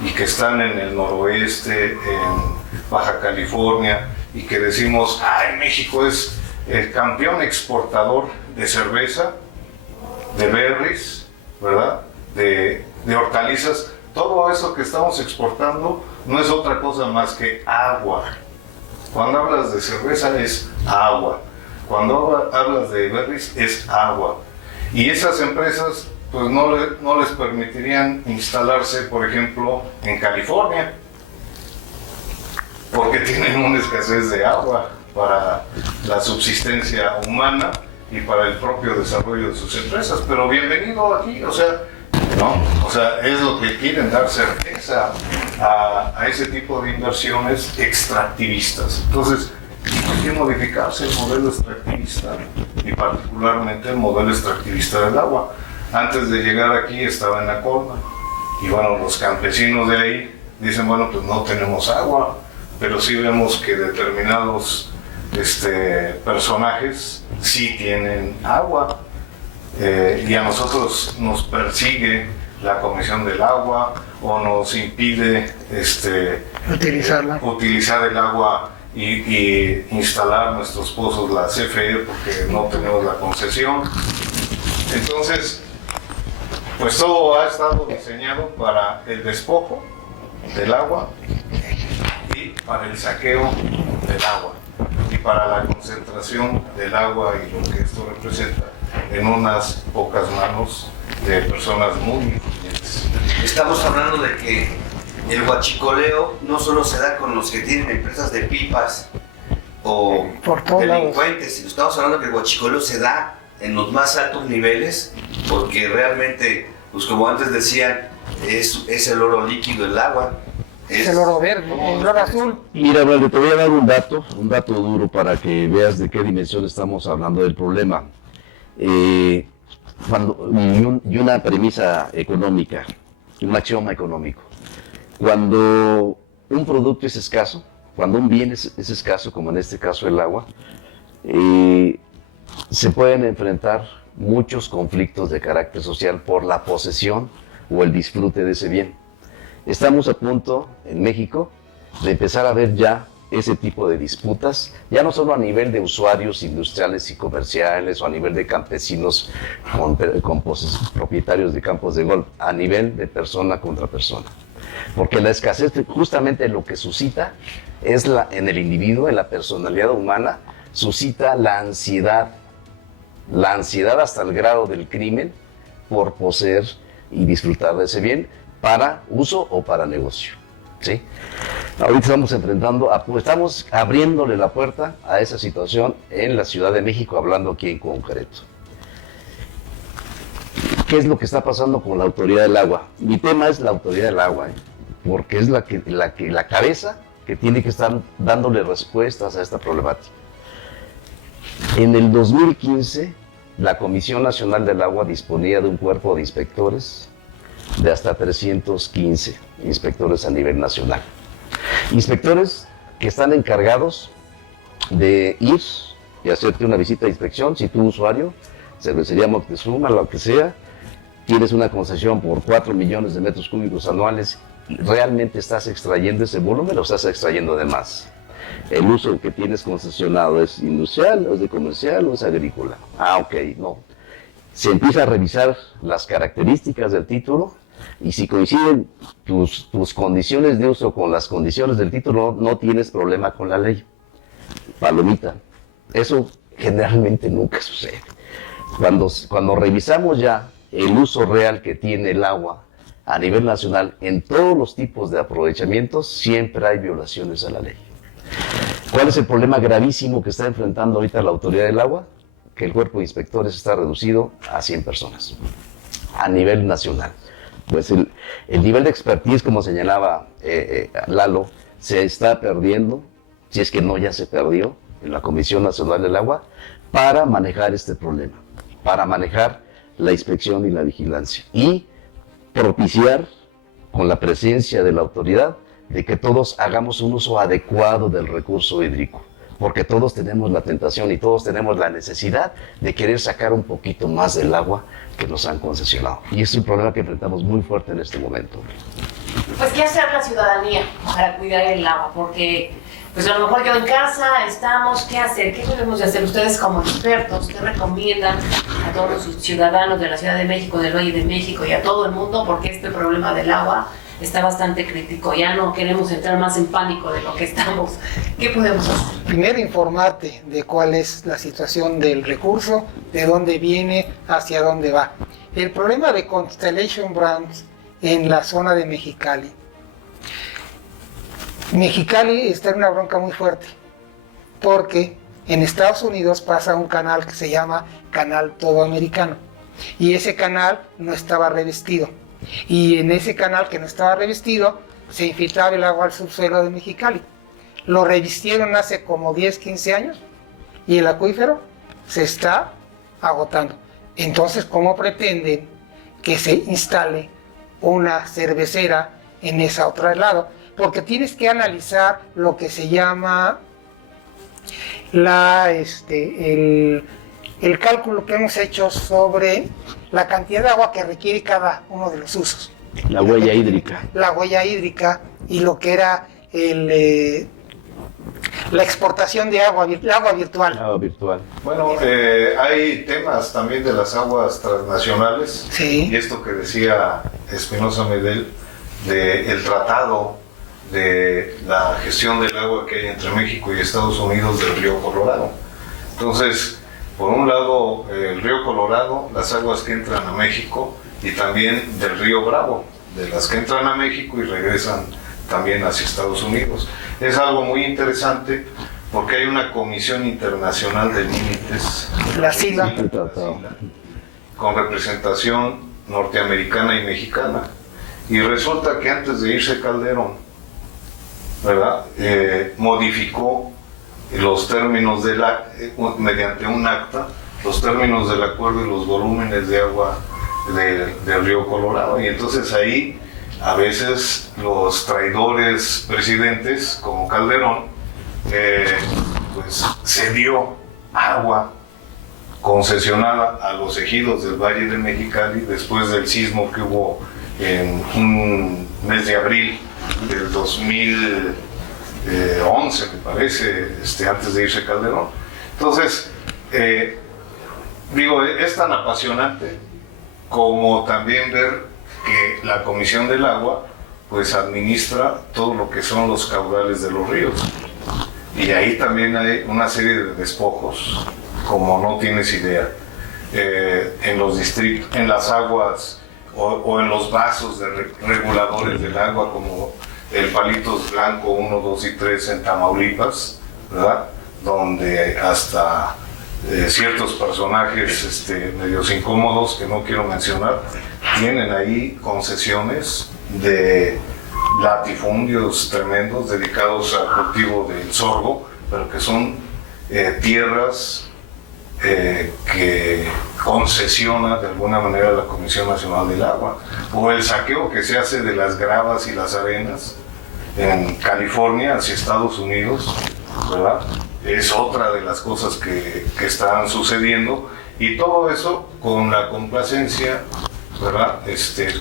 y que están en el noroeste, en Baja California, y que decimos, México es el campeón exportador de cerveza, de berries, ¿verdad?, de hortalizas. Todo eso que estamos exportando no es otra cosa más que agua. Cuando hablas de cerveza es agua, cuando hablas de berries es agua. Y esas empresas pues no les permitirían instalarse, por ejemplo, en California, porque tienen una escasez de agua para la subsistencia humana y para el propio desarrollo de sus empresas. Pero bienvenido aquí, o sea, es lo que quieren, dar certeza a ese tipo de inversiones extractivistas. Entonces, hay que modificarse el modelo extractivista, y particularmente el modelo extractivista del agua. Antes de llegar aquí estaba en la Colma, y bueno, los campesinos de ahí dicen, bueno, pues no tenemos agua, pero sí vemos que determinados personajes sí tienen agua, y a nosotros nos persigue la Comisión del Agua, o nos impide utilizar el agua y instalar nuestros pozos, la CFE, porque no tenemos la concesión. Entonces, pues todo ha estado diseñado para el despojo del agua y para el saqueo del agua y para la concentración del agua y lo que esto representa en unas pocas manos de personas muy influyentes. Estamos hablando de que el huachicoleo no solo se da con los que tienen empresas de pipas o delincuentes, sino estamos hablando que el huachicoleo se da en los más altos niveles, porque realmente, pues como antes decían, es el oro líquido, el agua. Es el oro verde, el oro azul. Mira, Braulio, te voy a dar un dato duro para que veas de qué dimensión estamos hablando del problema. Y una premisa económica, un axioma económico. Cuando un producto es escaso, cuando un bien es escaso, como en este caso el agua, se pueden enfrentar muchos conflictos de carácter social por la posesión o el disfrute de ese bien. Estamos a punto, en México, de empezar a ver ya ese tipo de disputas, ya no solo a nivel de usuarios industriales y comerciales o a nivel de campesinos con propietarios de campos de golf, a nivel de persona contra persona. Porque la escasez justamente lo que suscita es en el individuo, en la personalidad humana, suscita la ansiedad hasta el grado del crimen por poseer y disfrutar de ese bien para uso o para negocio. ¿Sí? Ahorita estamos abriéndole la puerta a esa situación en la Ciudad de México, hablando aquí en concreto. ¿Qué es lo que está pasando con la Autoridad del Agua? Mi tema es la Autoridad del Agua, porque es la cabeza que tiene que estar dándole respuestas a esta problemática. En el 2015, la Comisión Nacional del Agua disponía de un cuerpo de inspectores de hasta 315 inspectores a nivel nacional. Inspectores que están encargados de ir y hacerte una visita de inspección. Si tú, usuario, Cervecería Moctezuma, lo que sea, tienes una concesión por 4 millones de metros cúbicos anuales, ¿realmente estás extrayendo ese volumen o estás extrayendo de más? El uso que tienes concesionado es industrial, o es de comercial, o es agrícola. Ok, no. Se empieza a revisar las características del título y si coinciden tus condiciones de uso con las condiciones del título, no tienes problema con la ley. Palomita. Eso generalmente nunca sucede. Cuando revisamos ya el uso real que tiene el agua a nivel nacional en todos los tipos de aprovechamientos, siempre hay violaciones a la ley. ¿Cuál es el problema gravísimo que está enfrentando ahorita la Autoridad del Agua? Que el cuerpo de inspectores está reducido a 100 personas a nivel nacional. Pues el nivel de expertise, como señalaba Lalo, se está perdiendo, si es que no ya se perdió, en la Comisión Nacional del Agua, para manejar este problema, para manejar la inspección y la vigilancia y propiciar con la presencia de la autoridad de que todos hagamos un uso adecuado del recurso hídrico, porque todos tenemos la tentación y todos tenemos la necesidad de querer sacar un poquito más del agua que nos han concesionado. Y es un problema que enfrentamos muy fuerte en este momento. Pues, ¿qué hacer la ciudadanía para cuidar el agua? Porque, pues a lo mejor yo en casa estamos, ¿qué hacer? ¿Qué debemos de hacer ustedes como expertos? ¿Qué recomiendan a todos los ciudadanos de la Ciudad de México, del Valle de México y a todo el mundo? Porque este problema del agua está bastante crítico. Ya no queremos entrar más en pánico de lo que estamos. ¿Qué podemos hacer? Primero, informarte de cuál es la situación del recurso, de dónde viene, hacia dónde va. El problema de Constellation Brands en la zona de Mexicali. Mexicali está en una bronca muy fuerte, porque en Estados Unidos pasa un canal que se llama Canal Todo Americano, y ese canal no estaba revestido. Y en ese canal que no estaba revestido, se infiltraba el agua al subsuelo de Mexicali. Lo revistieron hace como 10, 15 años y el acuífero se está agotando. Entonces, ¿cómo pretenden que se instale una cervecera en ese otro lado? Porque tienes que analizar lo que se llama el cálculo que hemos hecho sobre la cantidad de agua que requiere cada uno de los usos. La huella hídrica. La huella hídrica y lo que era la exportación de agua, el agua virtual. Agua virtual. Bueno, hay temas también de las aguas transnacionales. Sí. Y esto que decía Espinosa Medel, del tratado de la gestión del agua que hay entre México y Estados Unidos del río Colorado. Entonces, por un lado, el río Colorado, las aguas que entran a México, y también del río Bravo, de las que entran a México y regresan también hacia Estados Unidos. Es algo muy interesante porque hay una Comisión Internacional de Límites, la CILA, con representación norteamericana y mexicana. Y resulta que antes de irse Calderón, ¿verdad?, modificó los términos mediante un acta, los términos del acuerdo y los volúmenes de agua del río Colorado. Y entonces ahí a veces los traidores presidentes como Calderón pues cedió agua concesionada a los ejidos del Valle de Mexicali después del sismo que hubo en un mes de abril del 11, me parece, antes de irse Calderón. Entonces, digo, es tan apasionante como también ver que la Comisión del Agua pues administra todo lo que son los caudales de los ríos. Y ahí también hay una serie de despojos, como no tienes idea, en los distritos, en las aguas o en los vasos de reguladores del agua, como el Palitos Blanco 1, 2 y 3 en Tamaulipas, ¿verdad? Donde hasta ciertos personajes medios incómodos, que no quiero mencionar, tienen ahí concesiones de latifundios tremendos dedicados al cultivo del sorgo, pero que son tierras que concesiona de alguna manera la Comisión Nacional del Agua, o el saqueo que se hace de las gravas y las arenas en California hacia Estados Unidos, ¿verdad? Es otra de las cosas que están sucediendo, y todo eso con la complacencia, ¿verdad?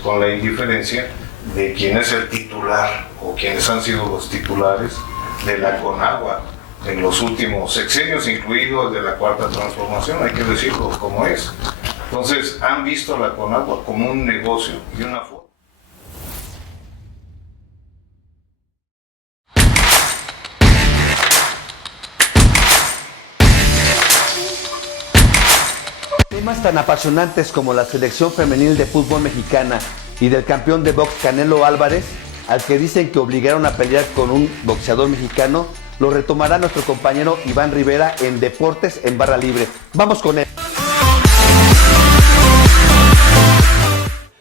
Con la indiferencia de quien es el titular o quienes han sido los titulares de la Conagua en los últimos sexenios, incluido el de la Cuarta Transformación, hay que decirlo como es. Entonces han visto a la Conagua como un negocio y una forma. Temas tan apasionantes como la selección femenil de fútbol mexicana y del campeón de box Canelo Álvarez, al que dicen que obligaron a pelear con un boxeador mexicano, lo retomará nuestro compañero Iván Rivera en Deportes en Barra Libre. Vamos con él.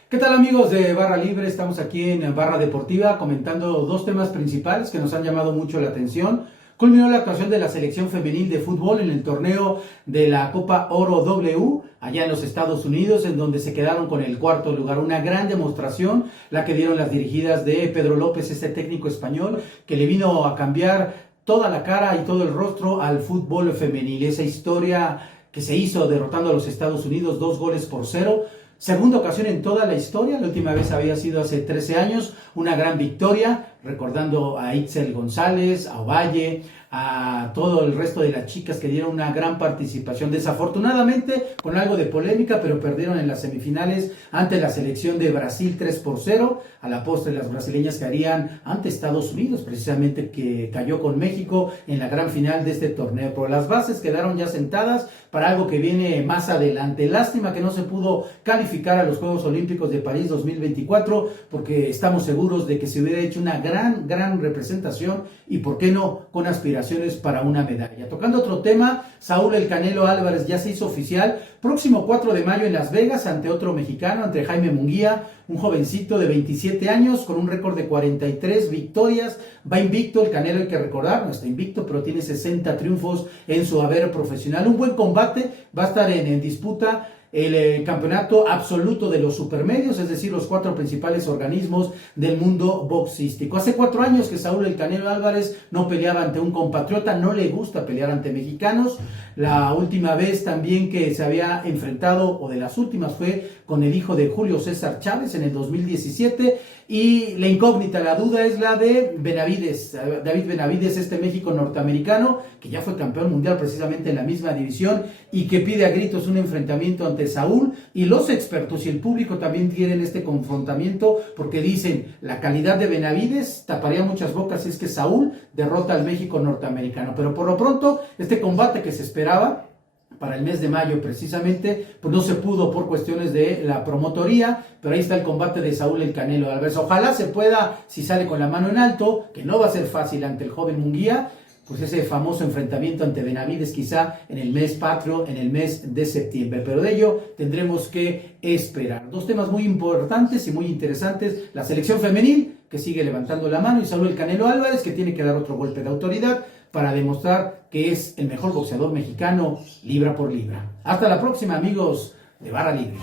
¿Qué tal, amigos de Barra Libre? Estamos aquí en Barra Deportiva comentando dos temas principales que nos han llamado mucho la atención. Culminó la actuación de la selección femenil de fútbol en el torneo de la Copa Oro W allá en los Estados Unidos, en donde se quedaron con el cuarto lugar. Una gran demostración la que dieron las dirigidas de Pedro López, este técnico español, que le vino a cambiar toda la cara y todo el rostro al fútbol femenil. Esa historia que se hizo derrotando a los Estados Unidos 2-0. Segunda ocasión en toda la historia, la última vez había sido hace 13 años, una gran victoria, recordando a Itzel González, a Ovalle, a todo el resto de las chicas que dieron una gran participación, desafortunadamente con algo de polémica, pero perdieron en las semifinales ante la selección de Brasil 3-0, a la postre las brasileñas caerían ante Estados Unidos, precisamente que cayó con México en la gran final de este torneo, pero las bases quedaron ya sentadas para algo que viene más adelante. Lástima que no se pudo calificar a los Juegos Olímpicos de París 2024, porque estamos seguros de que se hubiera hecho una gran representación y, por qué no, con aspiraciones para una medalla. Tocando otro tema, Saúl El Canelo Álvarez ya se hizo oficial, próximo 4 de mayo en Las Vegas, ante otro mexicano, ante Jaime Munguía, un jovencito de 27 años con un récord de 43 victorias, va invicto. El Canelo, hay que recordar, no está invicto, pero tiene 60 triunfos en su haber profesional. Un buen combate, va a estar en disputa el campeonato absoluto de los supermedios, es decir, los 4 principales organismos del mundo boxístico. Hace 4 años que Saúl El Canelo Álvarez no peleaba ante un compatriota, no le gusta pelear ante mexicanos. La última vez también que se había enfrentado, o de las últimas, fue con el hijo de Julio César Chávez en el 2017, y la incógnita, la duda es la de Benavides, David Benavides, este México norteamericano, que ya fue campeón mundial precisamente en la misma división y que pide a gritos un enfrentamiento ante Saúl, y los expertos y el público también quieren este confrontamiento porque dicen, la calidad de Benavides taparía muchas bocas si es que Saúl derrota al México norteamericano, pero por lo pronto este combate que se esperaba para el mes de mayo precisamente, pues no se pudo por cuestiones de la promotoría, pero ahí está el combate de Saúl El Canelo Álvarez. Ojalá se pueda, si sale con la mano en alto, que no va a ser fácil ante el joven Munguía, pues ese famoso enfrentamiento ante Benavides quizá en el mes patrio, en el mes de septiembre, pero de ello tendremos que esperar. Dos temas muy importantes y muy interesantes, la selección femenil, que sigue levantando la mano, y Saúl El Canelo Álvarez, que tiene que dar otro golpe de autoridad para demostrar que es el mejor boxeador mexicano libra por libra. Hasta la próxima, amigos de Barra Libre.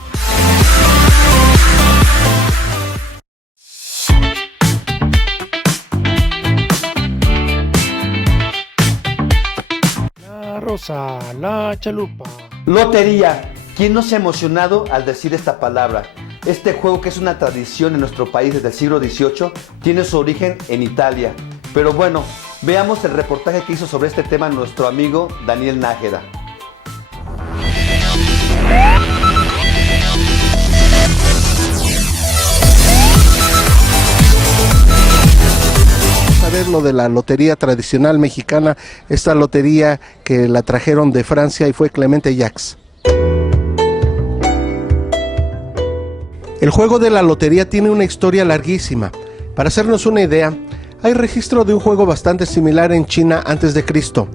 La rosa, la chalupa. Lotería. ¿Quién no se ha emocionado al decir esta palabra? Este juego, que es una tradición en nuestro país desde el siglo XVIII, tiene su origen en Italia. Pero bueno, Veamos el reportaje que hizo sobre este tema nuestro amigo Daniel Nájera. A ver lo de la lotería tradicional mexicana, esta lotería que la trajeron de Francia y fue Clemente Jacques. El juego de la lotería tiene una historia larguísima. Para hacernos una idea, hay registro de un juego bastante similar en China antes de Cristo.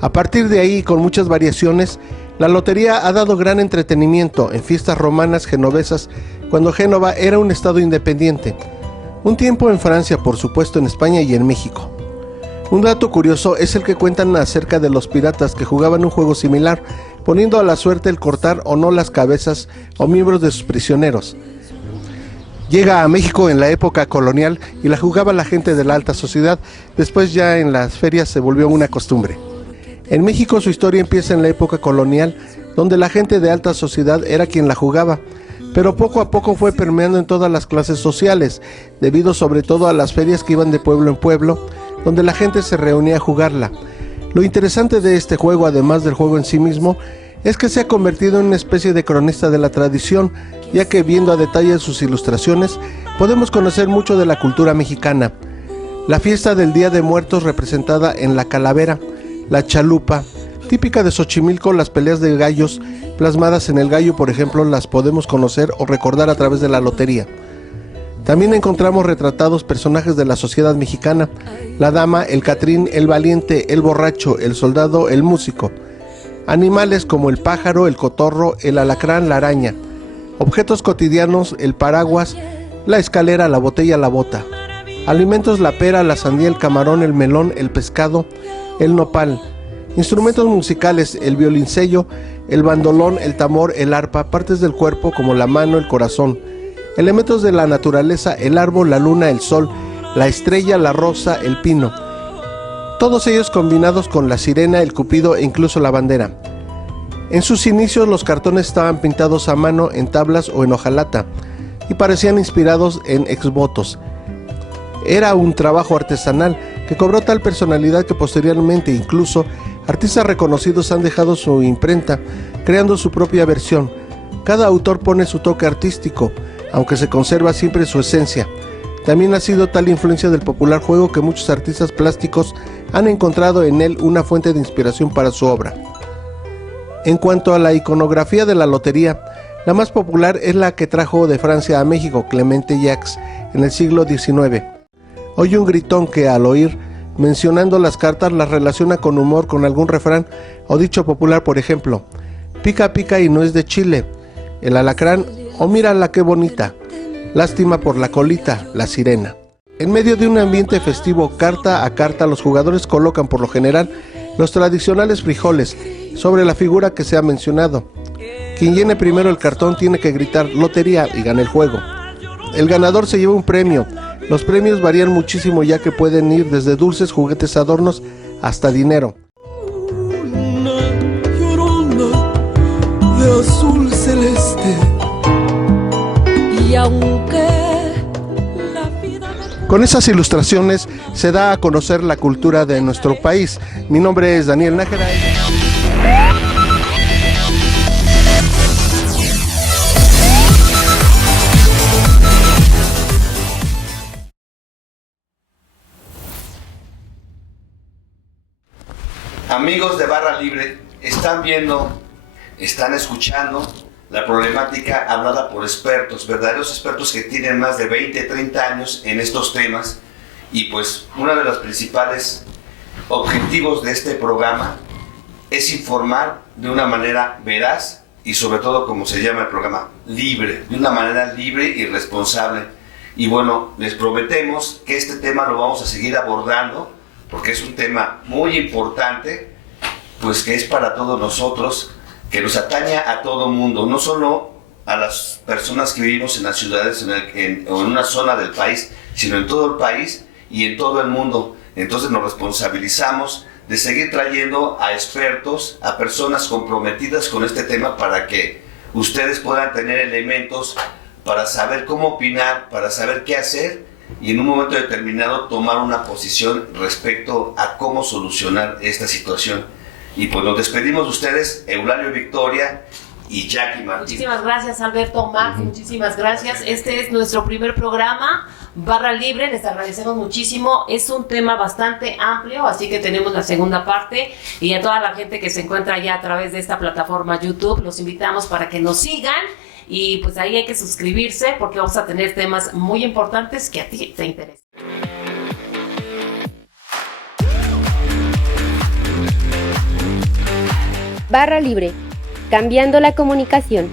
A partir de ahí, con muchas variaciones, la lotería ha dado gran entretenimiento en fiestas romanas genovesas cuando Génova era un estado independiente. Un tiempo en Francia, por supuesto en España y en México. Un dato curioso es el que cuentan acerca de los piratas que jugaban un juego similar, poniendo a la suerte el cortar o no las cabezas o miembros de sus prisioneros. Llega a México en la época colonial y la jugaba la gente de la alta sociedad, después ya en las ferias se volvió una costumbre. En México su historia empieza en la época colonial, donde la gente de alta sociedad era quien la jugaba, pero poco a poco fue permeando en todas las clases sociales, debido sobre todo a las ferias que iban de pueblo en pueblo, donde la gente se reunía a jugarla. Lo interesante de este juego, además del juego en sí mismo, es que se ha convertido en una especie de cronista de la tradición, ya que viendo a detalle sus ilustraciones, podemos conocer mucho de la cultura mexicana. La fiesta del Día de Muertos representada en la calavera, la chalupa, típica de Xochimilco, las peleas de gallos plasmadas en el gallo, por ejemplo, las podemos conocer o recordar a través de la lotería. También encontramos retratados personajes de la sociedad mexicana: la dama, el catrín, el valiente, el borracho, el soldado, el músico. Animales como el pájaro, el cotorro, el alacrán, la araña. Objetos cotidianos, el paraguas, la escalera, la botella, la bota. Alimentos, la pera, la sandía, el camarón, el melón, el pescado, el nopal. Instrumentos musicales, el violoncello, el bandolón, el tambor, el arpa. Partes del cuerpo como la mano, el corazón. Elementos de la naturaleza, el árbol, la luna, el sol, la estrella, la rosa, el pino. Todos ellos combinados con la sirena, el cupido e incluso la bandera. En sus inicios los cartones estaban pintados a mano en tablas o en hojalata y parecían inspirados en exvotos. Era un trabajo artesanal que cobró tal personalidad que posteriormente incluso artistas reconocidos han dejado su imprenta, creando su propia versión. Cada autor pone su toque artístico, aunque se conserva siempre su esencia. También ha sido tal influencia del popular juego que muchos artistas plásticos han encontrado en él una fuente de inspiración para su obra. En cuanto a la iconografía de la lotería, la más popular es la que trajo de Francia a México Clemente Jacques en el siglo XIX. Oye un gritón que al oír mencionando las cartas las relaciona con humor con algún refrán o dicho popular, por ejemplo: pica pica y no es de Chile, el alacrán, o mírala qué bonita, lástima por la colita, la sirena. En medio de un ambiente festivo, carta a carta, los jugadores colocan por lo general los tradicionales frijoles sobre la figura que se ha mencionado. Quien llene primero el cartón tiene que gritar lotería y gana el juego. El ganador se lleva un premio. Los premios varían muchísimo, ya que pueden ir desde dulces, juguetes, adornos hasta dinero. Una llorona de azul celeste. Y aunque con esas ilustraciones se da a conocer la cultura de nuestro país. Mi nombre es Daniel Nájera. Amigos de Barra Libre, están viendo, están escuchando la problemática hablada por expertos, verdaderos expertos que tienen más de 20, 30 años en estos temas. Y pues uno de los principales objetivos de este programa es informar de una manera veraz y sobre todo, como se llama el programa, libre, de una manera libre y responsable. Y bueno, les prometemos que este tema lo vamos a seguir abordando porque es un tema muy importante, pues que es para todos nosotros, que nos atañe a todo mundo, no solo a las personas que vivimos en las ciudades o en una zona del país, sino en todo el país y en todo el mundo. Entonces nos responsabilizamos de seguir trayendo a expertos, a personas comprometidas con este tema para que ustedes puedan tener elementos para saber cómo opinar, para saber qué hacer y en un momento determinado tomar una posición respecto a cómo solucionar esta situación. Y pues nos despedimos de ustedes, Eulalio Victoria y Jackie Martín. Muchísimas gracias, Alberto, Max, muchísimas gracias. Este es nuestro primer programa, Barra Libre, les agradecemos muchísimo. Es un tema bastante amplio, así que tenemos la segunda parte. Y a toda la gente que se encuentra ya a través de esta plataforma YouTube, los invitamos para que nos sigan. Y pues ahí hay que suscribirse porque vamos a tener temas muy importantes que a ti te interesan. Barra Libre, cambiando la comunicación.